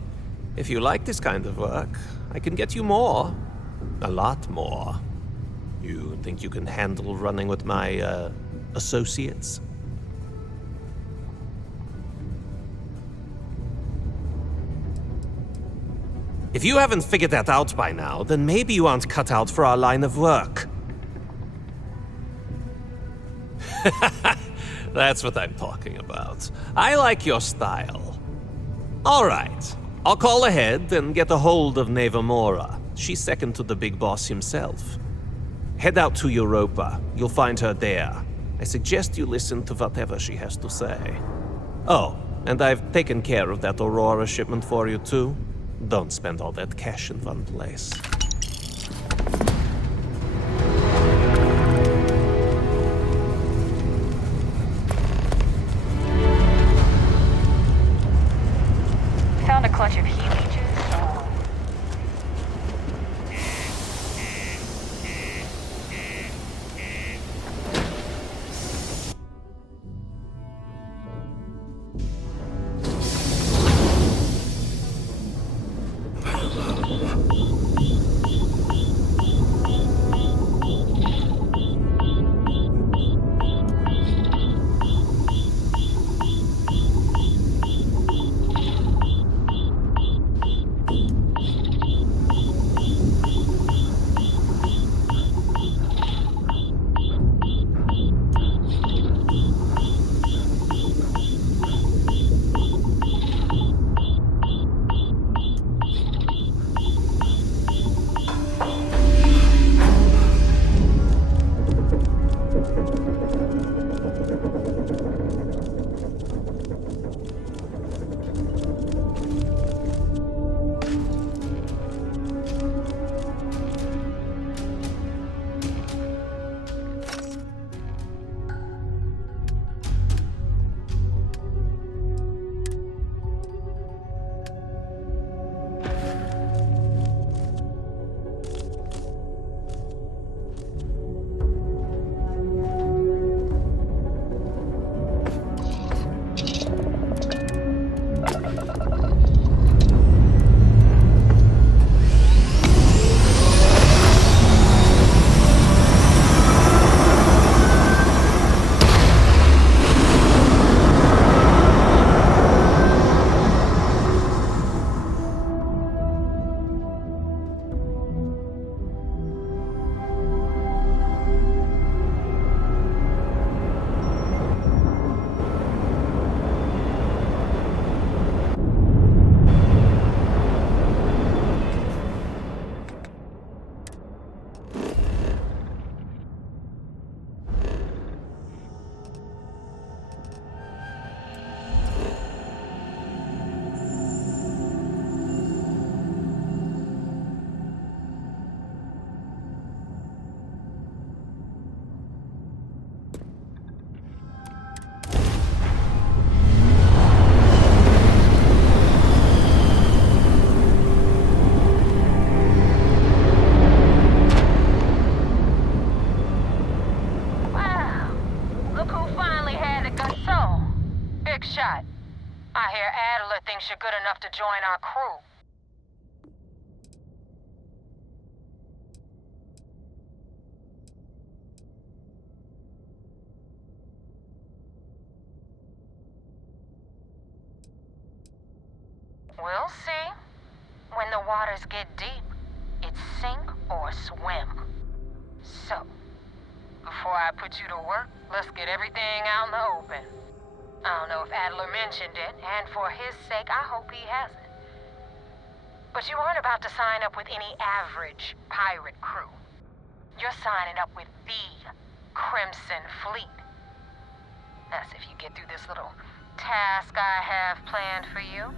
if you like this kind of work, I can get you more. A lot more. You think you can handle running with my, associates? If you haven't figured that out by now, then maybe you aren't cut out for our line of work. That's what I'm talking about. I like your style. All right. I'll call ahead and get a hold of Nevamora. She's second to the big boss himself. Head out to Europa. You'll find her there. I suggest you listen to whatever she has to say. Oh, and I've taken care of that Aurora shipment for you too. Don't spend all that cash in one place. Found a clutch of heat leeches. you're good enough to join our crew. We'll see. When the waters get deep, it's sink or swim. So, before I put you to work, let's get everything out in the open. I don't know if Adler mentioned it, and for his sake, I hope he hasn't. But you aren't about to sign up with any average pirate crew. You're signing up with the Crimson Fleet. That's if you get through this little task I have planned for you.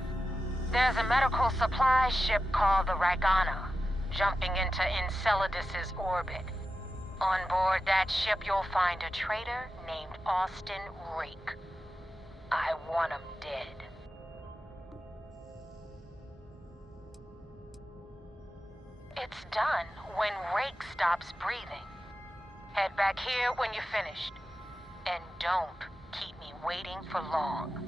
There's a medical supply ship called the Rygana, jumping into Enceladus's orbit. On board that ship, you'll find a traitor named Austin Rake. I want him dead. It's done when Rake stops breathing. Head back here when you're finished. And don't keep me waiting for long.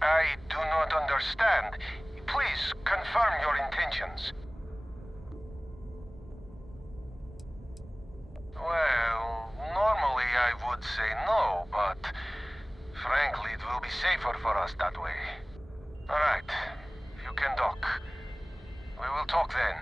I do not understand. Please confirm your intentions. Well, normally I would say no, but frankly it will be safer for us that way. Alright, you can dock. We will talk then.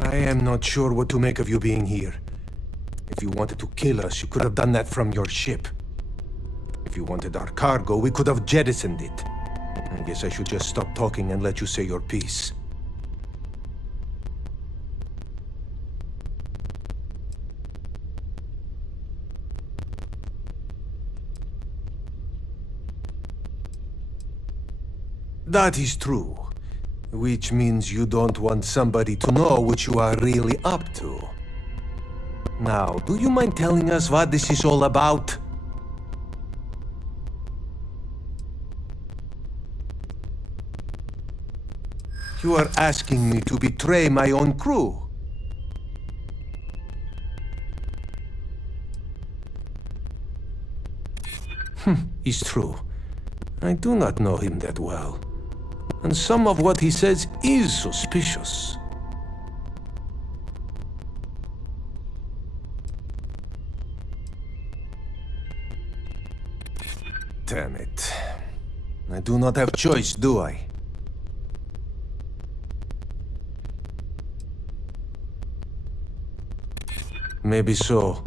I am not sure what to make of you being here. If you wanted to kill us, you could have done that from your ship. If you wanted our cargo, we could have jettisoned it. I guess I should just stop talking and let you say your piece. That is true. Which means you don't want somebody to know what you are really up to. Now, do you mind telling us what this is all about? You are asking me to betray my own crew. It's true. I do not know him that well. And some of what he says is suspicious. Damn it. I do not have choice, do I? Maybe so.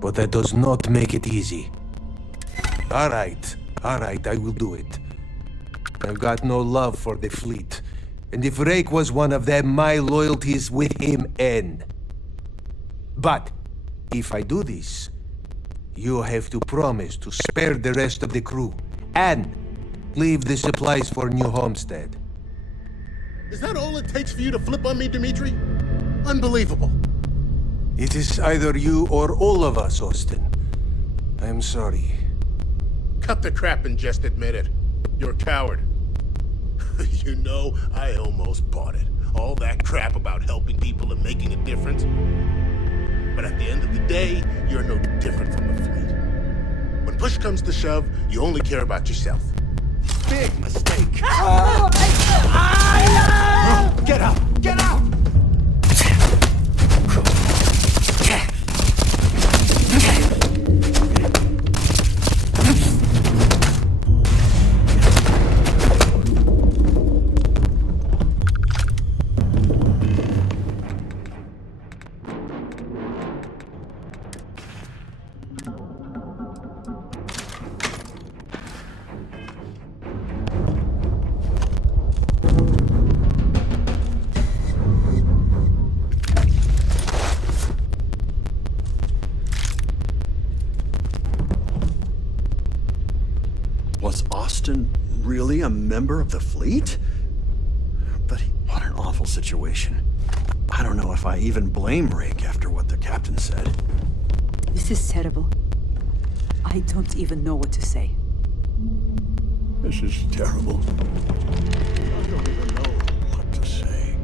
But that does not make it easy. Alright, I will do it. I've got no love for the fleet. And if Rake was one of them, my loyalties with him end. But, if I do this, you have to promise to spare the rest of the crew, and leave the supplies for New Homestead. Is that all it takes for you to flip on me, Dimitri? Unbelievable. It is either you or all of us, Austin. I am sorry. Cut the crap and just admit it. You're a coward. You know, I almost bought it. All that crap about helping people and making a difference. But at the end of the day, you're no different from the fleet. When push comes to shove, you only care about yourself. Big mistake. Get out! Get out! Was Austin really a member of the fleet? But what an awful situation. I don't know if I even blame Rick after what the captain said. This is terrible. I don't even know what to say. This is terrible. I don't even know what to say.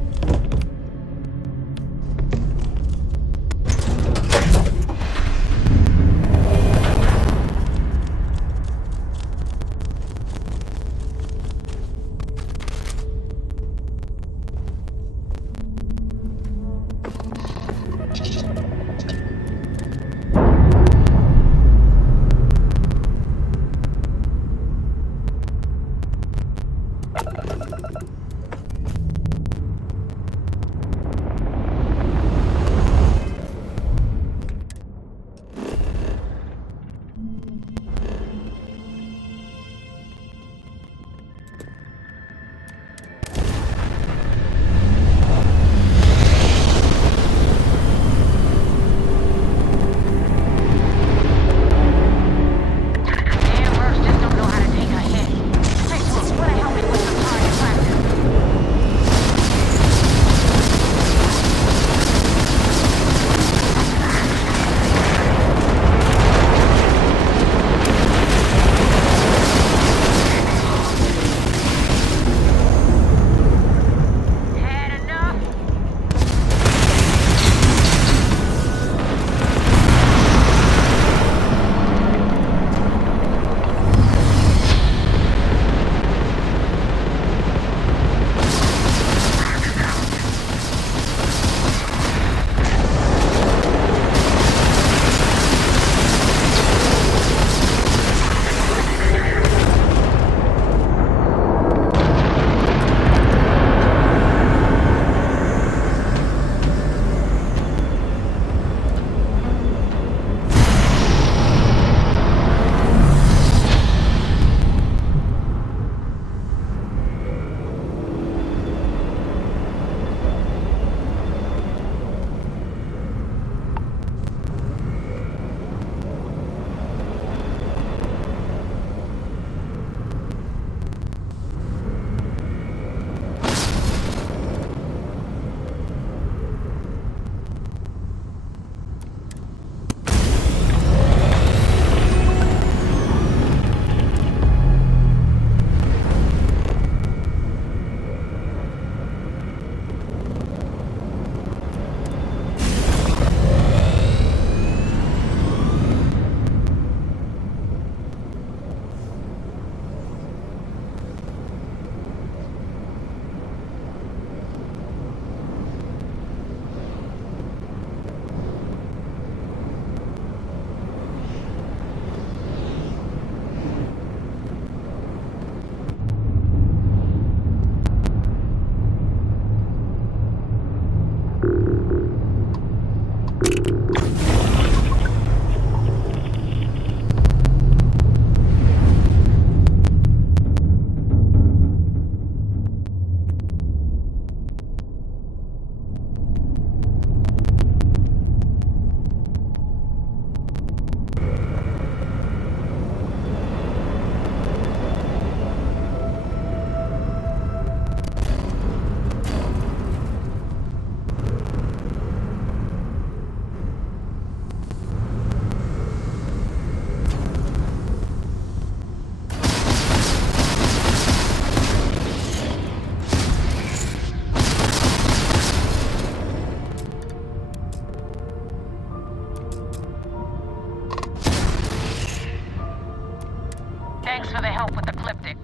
Thanks for the help with the Cliptic.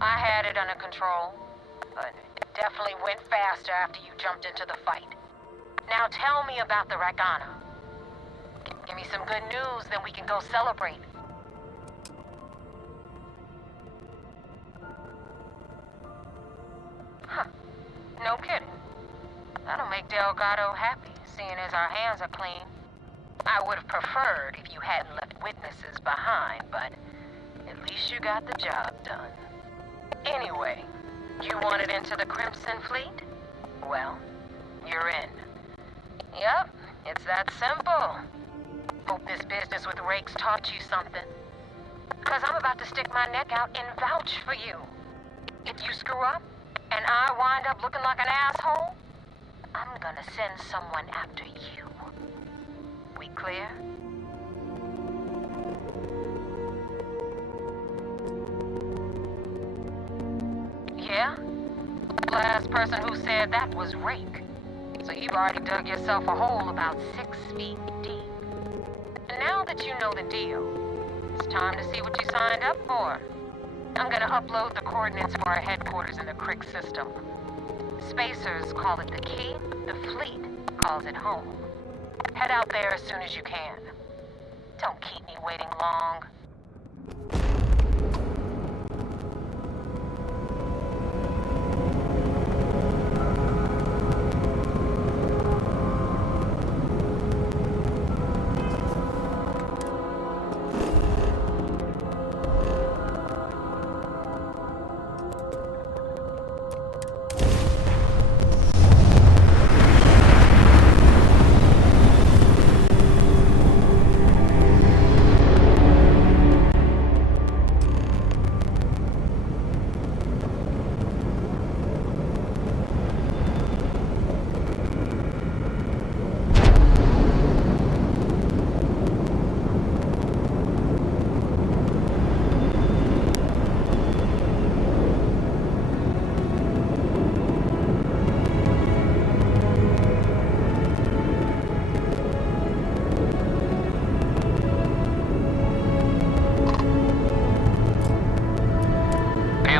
I had it under control, but it definitely went faster after you jumped into the fight. Now tell me about the Ragana. Give me some good news, then we can go celebrate. Huh. No kidding. That'll make Delgado happy, seeing as our hands are clean. I would have preferred if you hadn't left witnesses behind, but at least you got the job done. Anyway, you wanted into the Crimson Fleet? Well, you're in. Yep, it's that simple. Hope this business with Rakes taught you something. Cause I'm about to stick my neck out and vouch for you. If you screw up, and I wind up looking like an asshole, I'm gonna send someone after you. We clear? Yeah? Last person who said that was Rake. So you've already dug yourself a hole about 6 feet deep. And now that you know the deal, it's time to see what you signed up for. I'm gonna upload the coordinates for our headquarters in the Crick system. Spacers call it the key, the fleet calls it home. Head out there as soon as you can. Don't keep me waiting long.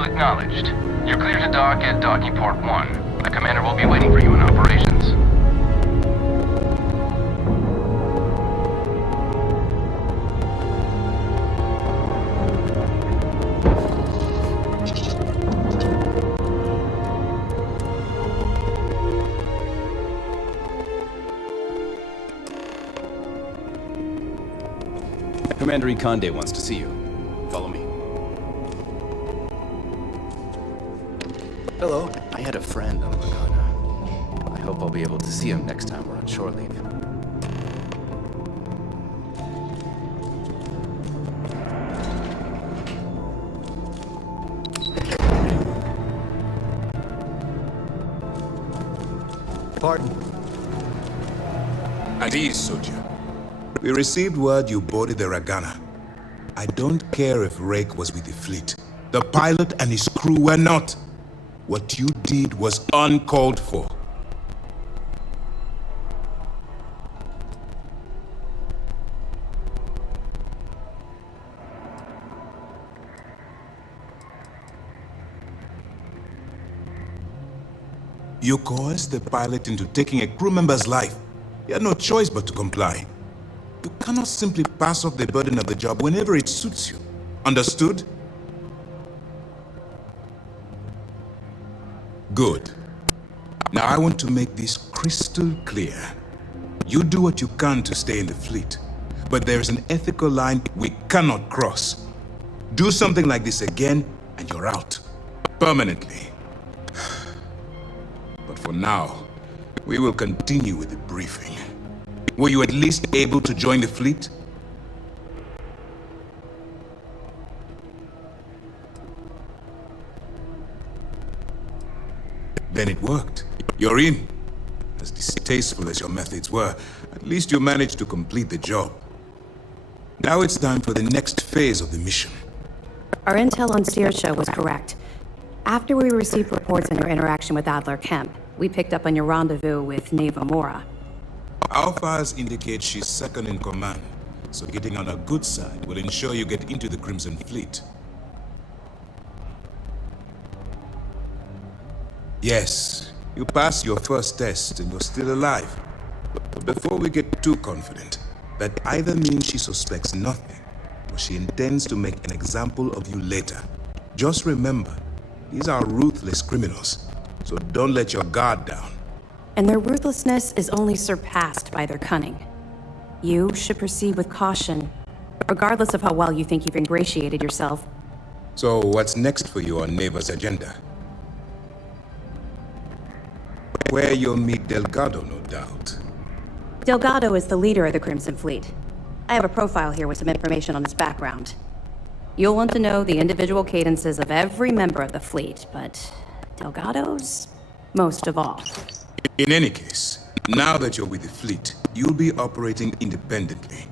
Acknowledged. You're clear to dock at docking port 1. The commander will be waiting for you in operations. Commander Ikande wants to see you. Follow me. Hello. I had a friend on Lagana. I hope I'll be able to see him next time we're on shore leave. Pardon? At ease, soldier. We received word you boarded the Ragana. I don't care if Rake was with the fleet. The pilot and his crew were not. What you did was uncalled for. You coerced the pilot into taking a crew member's life. He had no choice but to comply. You cannot simply pass off the burden of the job whenever it suits you. Understood? Good. Now I want to make this crystal clear. You do what you can to stay in the fleet, but there is an ethical line we cannot cross. Do something like this again, and you're out. Permanently. But for now, we will continue with the briefing. Were you at least able to join the fleet? Then it worked. You're in. As distasteful as your methods were, at least you managed to complete the job. Now it's time for the next phase of the mission. Our intel on Saoirse was correct. After we received reports on your interaction with Adler Kemp, we picked up on your rendezvous with Neva Mora. Alphas indicate she's second in command, so getting on her good side will ensure you get into the Crimson Fleet. Yes, you passed your first test and you're still alive. But before we get too confident, that either means she suspects nothing, or she intends to make an example of you later. Just remember, these are ruthless criminals, so don't let your guard down. And their ruthlessness is only surpassed by their cunning. You should proceed with caution, regardless of how well you think you've ingratiated yourself. So what's next for you on Neva's agenda? Where you'll meet Delgado, no doubt. Delgado is the leader of the Crimson Fleet. I have a profile here with some information on his background. You'll want to know the individual cadences of every member of the fleet, but Delgado's most of all. In any case, now that you're with the fleet, you'll be operating independently.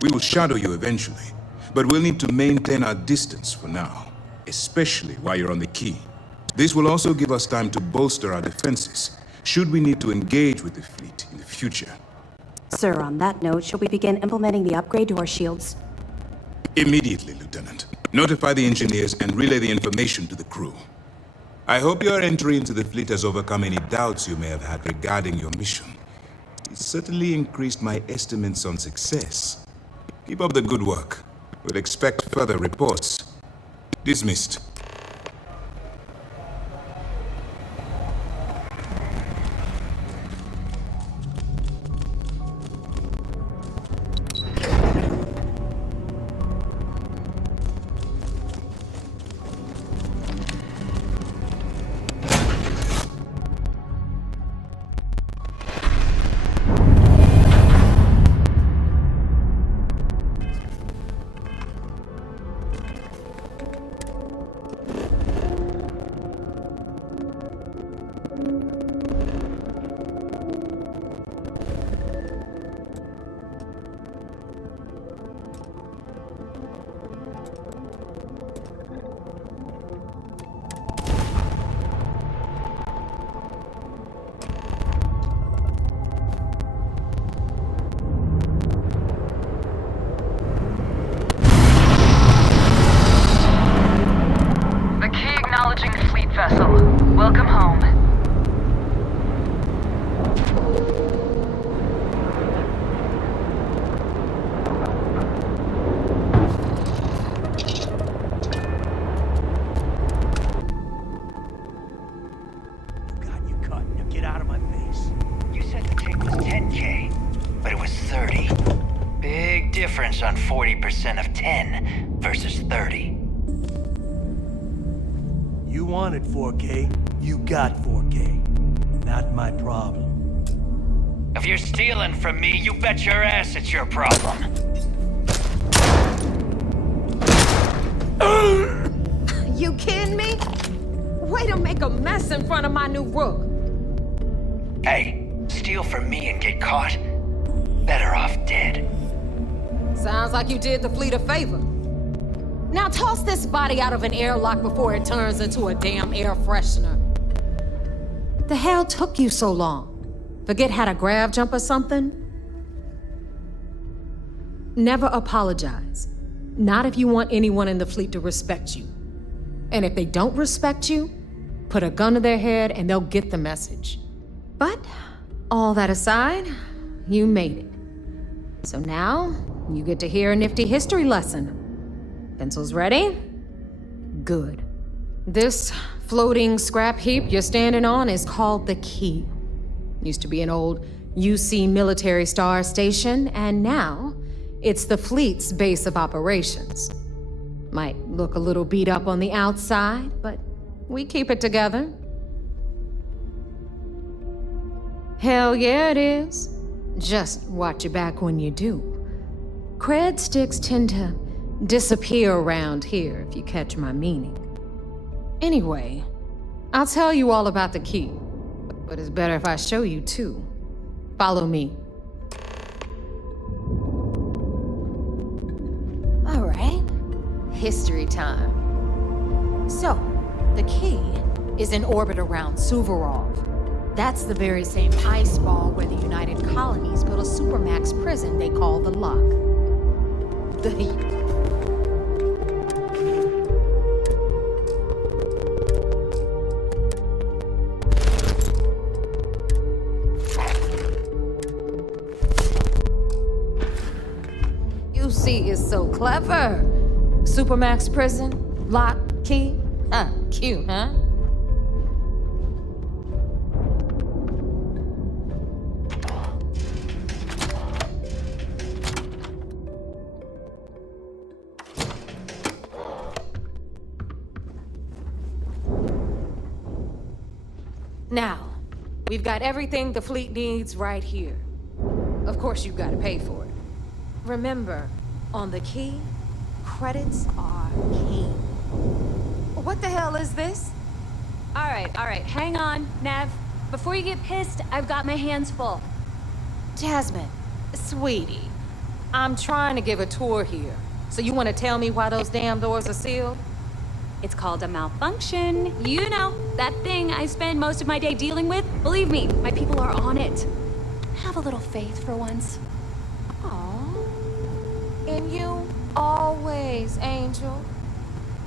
We will shadow you eventually, but we'll need to maintain our distance for now, especially while you're on the key. This will also give us time to bolster our defenses, should we need to engage with the fleet in the future. Sir, on that note, shall we begin implementing the upgrade to our shields? Immediately, Lieutenant. Notify the engineers and relay the information to the crew. I hope your entry into the fleet has overcome any doubts you may have had regarding your mission. It certainly increased my estimates on success. Keep up the good work. We'll expect further reports. Dismissed. Vessel, welcome home. You got your cut. Now get out of my face. You said the tick was 10K, but it was 30. Big difference on 40% of 10 versus 30. You wanted 4K, you got 4K. Not my problem. If you're stealing from me, you bet your ass it's your problem. You kidding me? Way to make a mess in front of my new rook. Hey, steal from me and get caught. Better off dead. Sounds like you did the fleet a favor. Now toss this body out of an airlock before it turns into a damn air freshener. The hell took you so long? Forget how to grav jump or something? Never apologize. Not if you want anyone in the fleet to respect you. And if they don't respect you, put a gun to their head and they'll get the message. But, all that aside, you made it. So now, you get to hear a nifty history lesson. Pencils ready? Good. This floating scrap heap you're standing on is called the Key. Used to be an old UC military star station, and now it's the fleet's base of operations. Might look a little beat up on the outside, but we keep it together. Hell yeah, it is. Just watch your back when you do. Cred sticks tend to disappear around here, if you catch my meaning. Anyway, I'll tell you all about the Key, but it's better if I show you too. Follow me. All right, history time. So, the Key is in orbit around Suvorov. That's the very same ice ball where the United Colonies built a supermax prison they call the Lock. Lucy is so clever. Supermax prison, lock, key. Cute, huh? Now, we've got everything the fleet needs right here. Of course, you've got to pay for it. Remember, on the key, credits are king. What the hell is this? All right, hang on, Nev. Before you get pissed, I've got my hands full. Jasmine, sweetie, I'm trying to give a tour here. So you want to tell me why those damn doors are sealed? It's called a malfunction. You know, that thing I spend most of my day dealing with. Believe me, my people are on it. Have a little faith for once. Aw. And you always, Angel.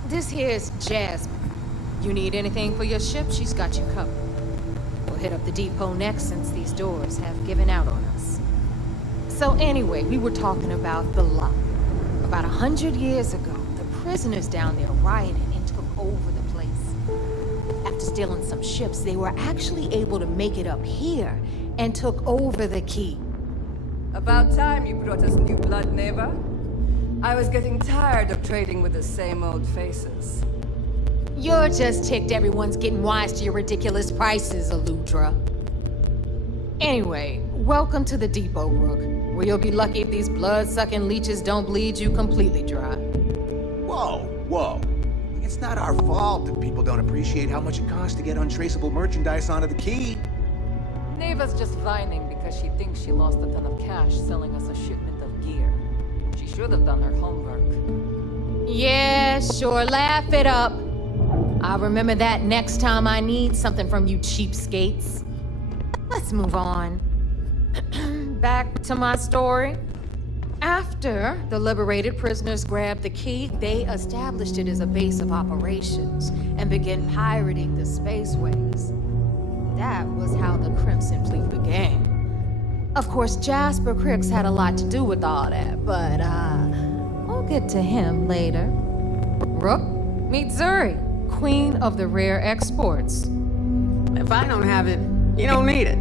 This here's Jasmine. You need anything for your ship, she's got you covered. We'll hit up the depot next since these doors have given out on us. So anyway, we were talking about the lock. About 100 years ago, the prisoners down there rioted and took over the place. After stealing some ships, they were actually able to make it up here and took over the key. About time you brought us new blood, neighbor. I was getting tired of trading with the same old faces. You're just ticked everyone's getting wise to your ridiculous prices, Aludra. Anyway, welcome to the depot, Rook, where you'll be lucky if these blood-sucking leeches don't bleed you completely dry. Whoa. It's not our fault that people don't appreciate how much it costs to get untraceable merchandise onto the key. Neva's just whining because she thinks she lost a ton of cash selling us a shipment of gear. She should have done her homework. Yeah, sure, laugh it up. I'll remember that next time I need something from you cheapskates. Let's move on. Back to my story. After the liberated prisoners grabbed the key, they established it as a base of operations and began pirating the spaceways. That was how the Crimson Fleet began. Of course, Jasper Cricks had a lot to do with all that, but we'll get to him later. Rook, meet Zuri, Queen of the Rare Exports. If I don't have it, you don't need it.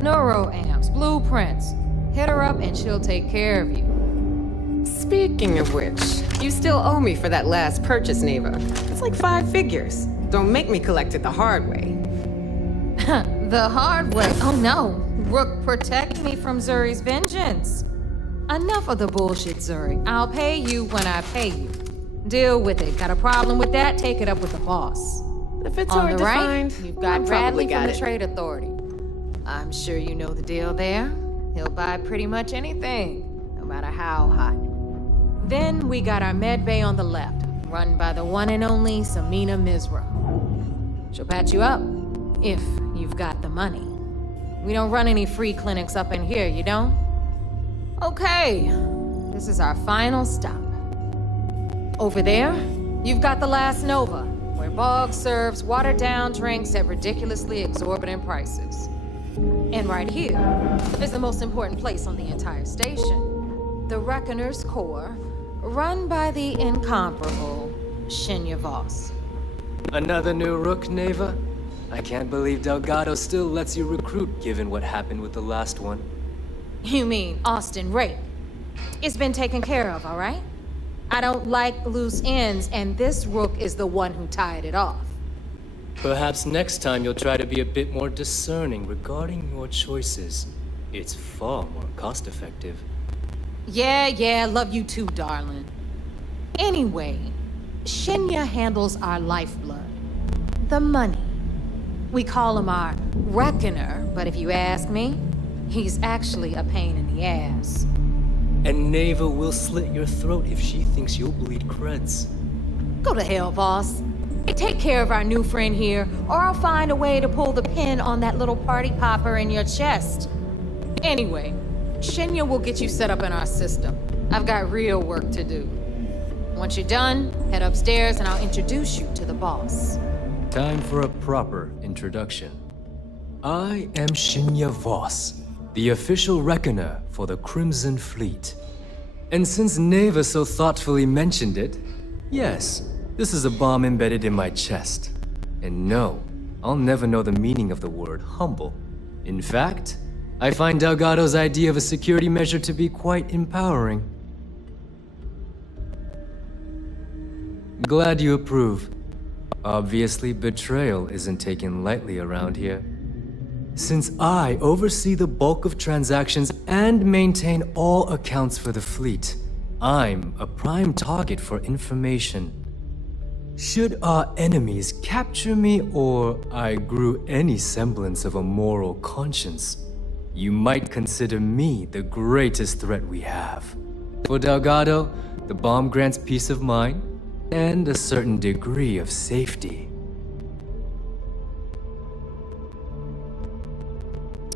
Neuroamps, blueprints. Hit her up and she'll take care of you. Speaking of which, you still owe me for that last purchase, Neva. It's like 5 figures. Don't make me collect it the hard way. The hard way? Oh no. Rook, protect me from Zuri's vengeance. Enough of the bullshit, Zuri. I'll pay you when I pay you. Deal with it. Got a problem with that? Take it up with the boss. If it's On hard the to right, find, you've got I Bradley probably from got the it. Trade Authority. I'm sure you know the deal there. He'll buy pretty much anything, no matter how hot. Then we got our med bay on the left, run by the one and only Samina Mizra. She'll patch you up, if you've got the money. We don't run any free clinics up in here, you don't? Okay, this is our final stop. Over there, you've got the Last Nova, where Bog serves watered-down drinks at ridiculously exorbitant prices. And right here is the most important place on the entire station, the Reckoner's Core, run by the incomparable Shinya Voss. Another new Rook, Neva? I can't believe Delgado still lets you recruit given what happened with the last one. You mean Austin Rape? It's been taken care of, all right? I don't like loose ends, and this Rook is the one who tied it off. Perhaps next time you'll try to be a bit more discerning regarding your choices. It's far more cost-effective. Yeah, love you too, darling. Anyway, Shinya handles our lifeblood. The money. We call him our Reckoner, but if you ask me, he's actually a pain in the ass. And Neva will slit your throat if she thinks you'll bleed creds. Go to hell, boss. Take care of our new friend here, or I'll find a way to pull the pin on that little party popper in your chest. Anyway, Shinya will get you set up in our system. I've got real work to do. Once you're done, head upstairs and I'll introduce you to the boss. Time for a proper introduction. I am Shinya Voss, the official reckoner for the Crimson Fleet. And since Neva so thoughtfully mentioned it, yes, this is a bomb embedded in my chest. And no, I'll never know the meaning of the word humble. In fact, I find Delgado's idea of a security measure to be quite empowering. Glad you approve. Obviously, betrayal isn't taken lightly around here. Since I oversee the bulk of transactions and maintain all accounts for the fleet, I'm a prime target for information. Should our enemies capture me or I grew any semblance of a moral conscience, you might consider me the greatest threat we have. For Delgado, the bomb grants peace of mind and a certain degree of safety.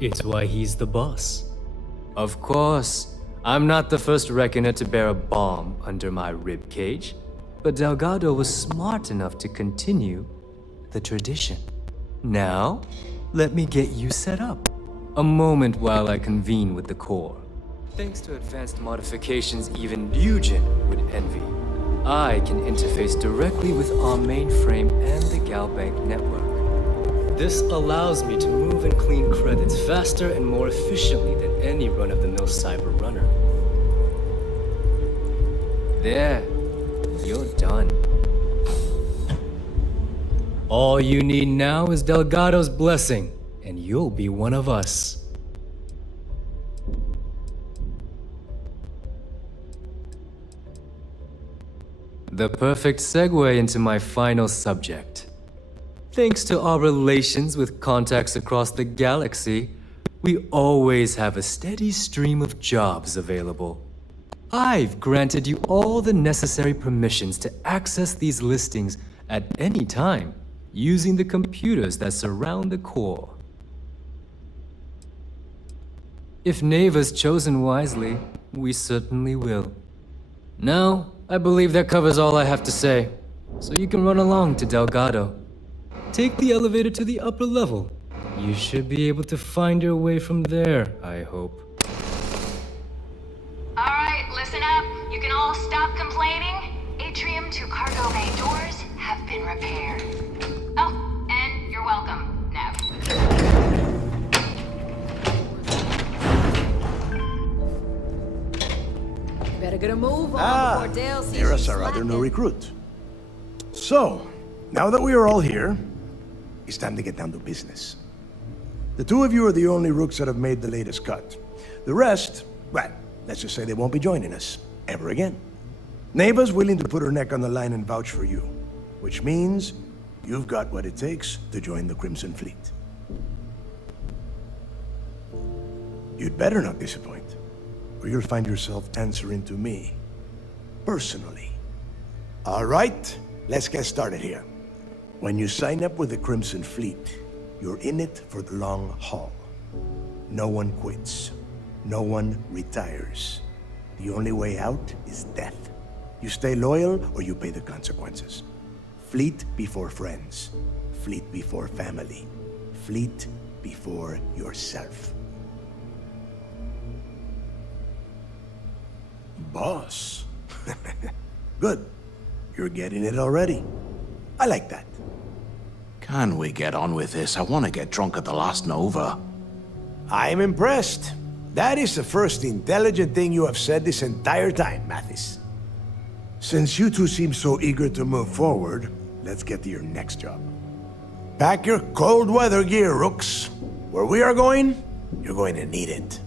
It's why he's the boss. Of course, I'm not the first reckoner to bear a bomb under my ribcage, but Delgado was smart enough to continue the tradition. Now, let me get you set up. A moment while I convene with the core. Thanks to advanced modifications even Bugin would envy, I can interface directly with our mainframe and the Galbank network. This allows me to move and clean credits faster and more efficiently than any run-of-the-mill cyber runner. There, you're done. All you need now is Delgado's blessing, and you'll be one of us. The perfect segue into my final subject. Thanks to our relations with contacts across the galaxy, we always have a steady stream of jobs available. I've granted you all the necessary permissions to access these listings at any time, using the computers that surround the core. If Neva's chosen wisely, we certainly will. Now, I believe that covers all I have to say, so you can run along to Delgado. Take the elevator to the upper level. You should be able to find your way from there, I hope. Alright, listen up. You can all stop complaining. Atrium to cargo bay doors have been repaired. Oh, and you're welcome, Nev. Better get a move on before Dale sees there you is our other slacking. new recruit. So, now that we are all here, it's time to get down to business. The two of you are the only rooks that have made the latest cut. The rest, well, let's just say they won't be joining us ever again. Neva's willing to put her neck on the line and vouch for you, which means you've got what it takes to join the Crimson Fleet. You'd better not disappoint, or you'll find yourself answering to me, personally. All right, let's get started here. When you sign up with the Crimson Fleet, you're in it for the long haul. No one quits. No one retires. The only way out is death. You stay loyal or you pay the consequences. Fleet before friends. Fleet before family. Fleet before yourself. Boss. Good. You're getting it already. I like that. Can we get on with this? I want to get drunk at the last Nova. I'm impressed. That is the first intelligent thing you have said this entire time, Mathis. Since you two seem so eager to move forward, let's get to your next job. Pack your cold weather gear, Rooks. Where we are going, you're going to need it.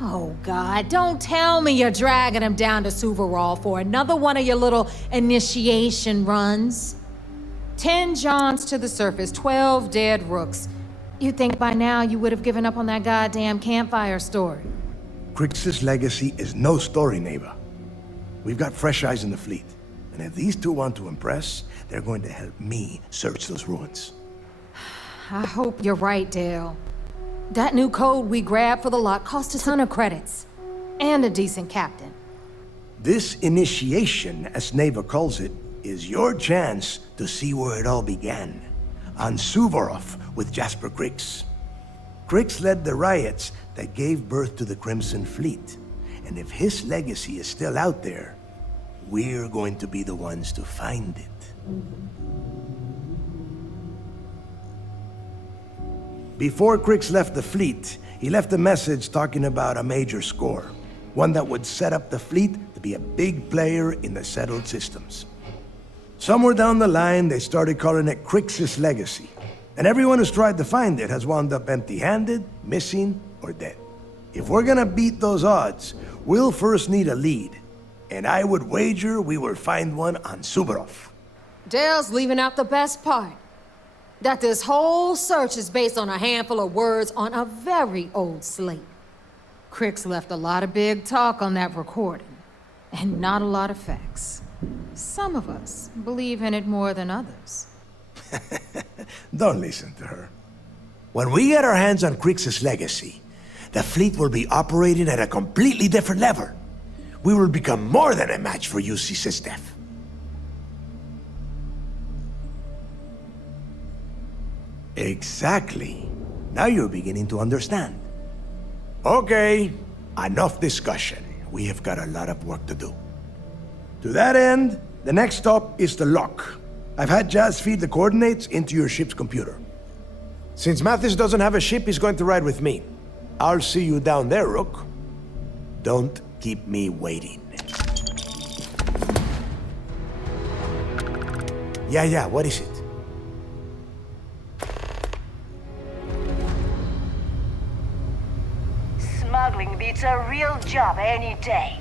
Oh, God, don't tell me you're dragging him down to Suvarall for another one of your little initiation runs. 10 Johns to the surface, 12 dead Rooks. You'd think by now you would have given up on that goddamn campfire story. Crix's legacy is no story, Neva. We've got fresh eyes in the fleet. And if these two want to impress, they're going to help me search those ruins. I hope you're right, Dale. That new code we grabbed for the lot cost us a ton of credits. And a decent captain. This initiation, as Neva calls it, is your chance to see where it all began. On Suvorov with Jasper Crix. Crix led the riots that gave birth to the Crimson Fleet. And if his legacy is still out there, we're going to be the ones to find it. Before Crix left the fleet, he left a message talking about a major score. One that would set up the fleet to be a big player in the settled systems. Somewhere down the line, they started calling it Crix's legacy. And everyone who's tried to find it has wound up empty-handed, missing, or dead. If we're gonna beat those odds, we'll first need a lead. And I would wager we will find one on Suvorov. Dale's leaving out the best part. That this whole search is based on a handful of words on a very old slate. Crix left a lot of big talk on that recording, and not a lot of facts. Some of us believe in it more than others. Don't listen to her. When we get our hands on Crix's legacy, the fleet will be operating at a completely different level. We will become more than a match for UC Systef. Exactly. Now you're beginning to understand. Okay, enough discussion. We have got a lot of work to do. To that end, the next stop is the lock. I've had Jazz feed the coordinates into your ship's computer. Since Mathis doesn't have a ship, he's going to ride with me. I'll see you down there, Rook. Don't keep me waiting. Yeah, what is it? Smuggling beats a real job any day.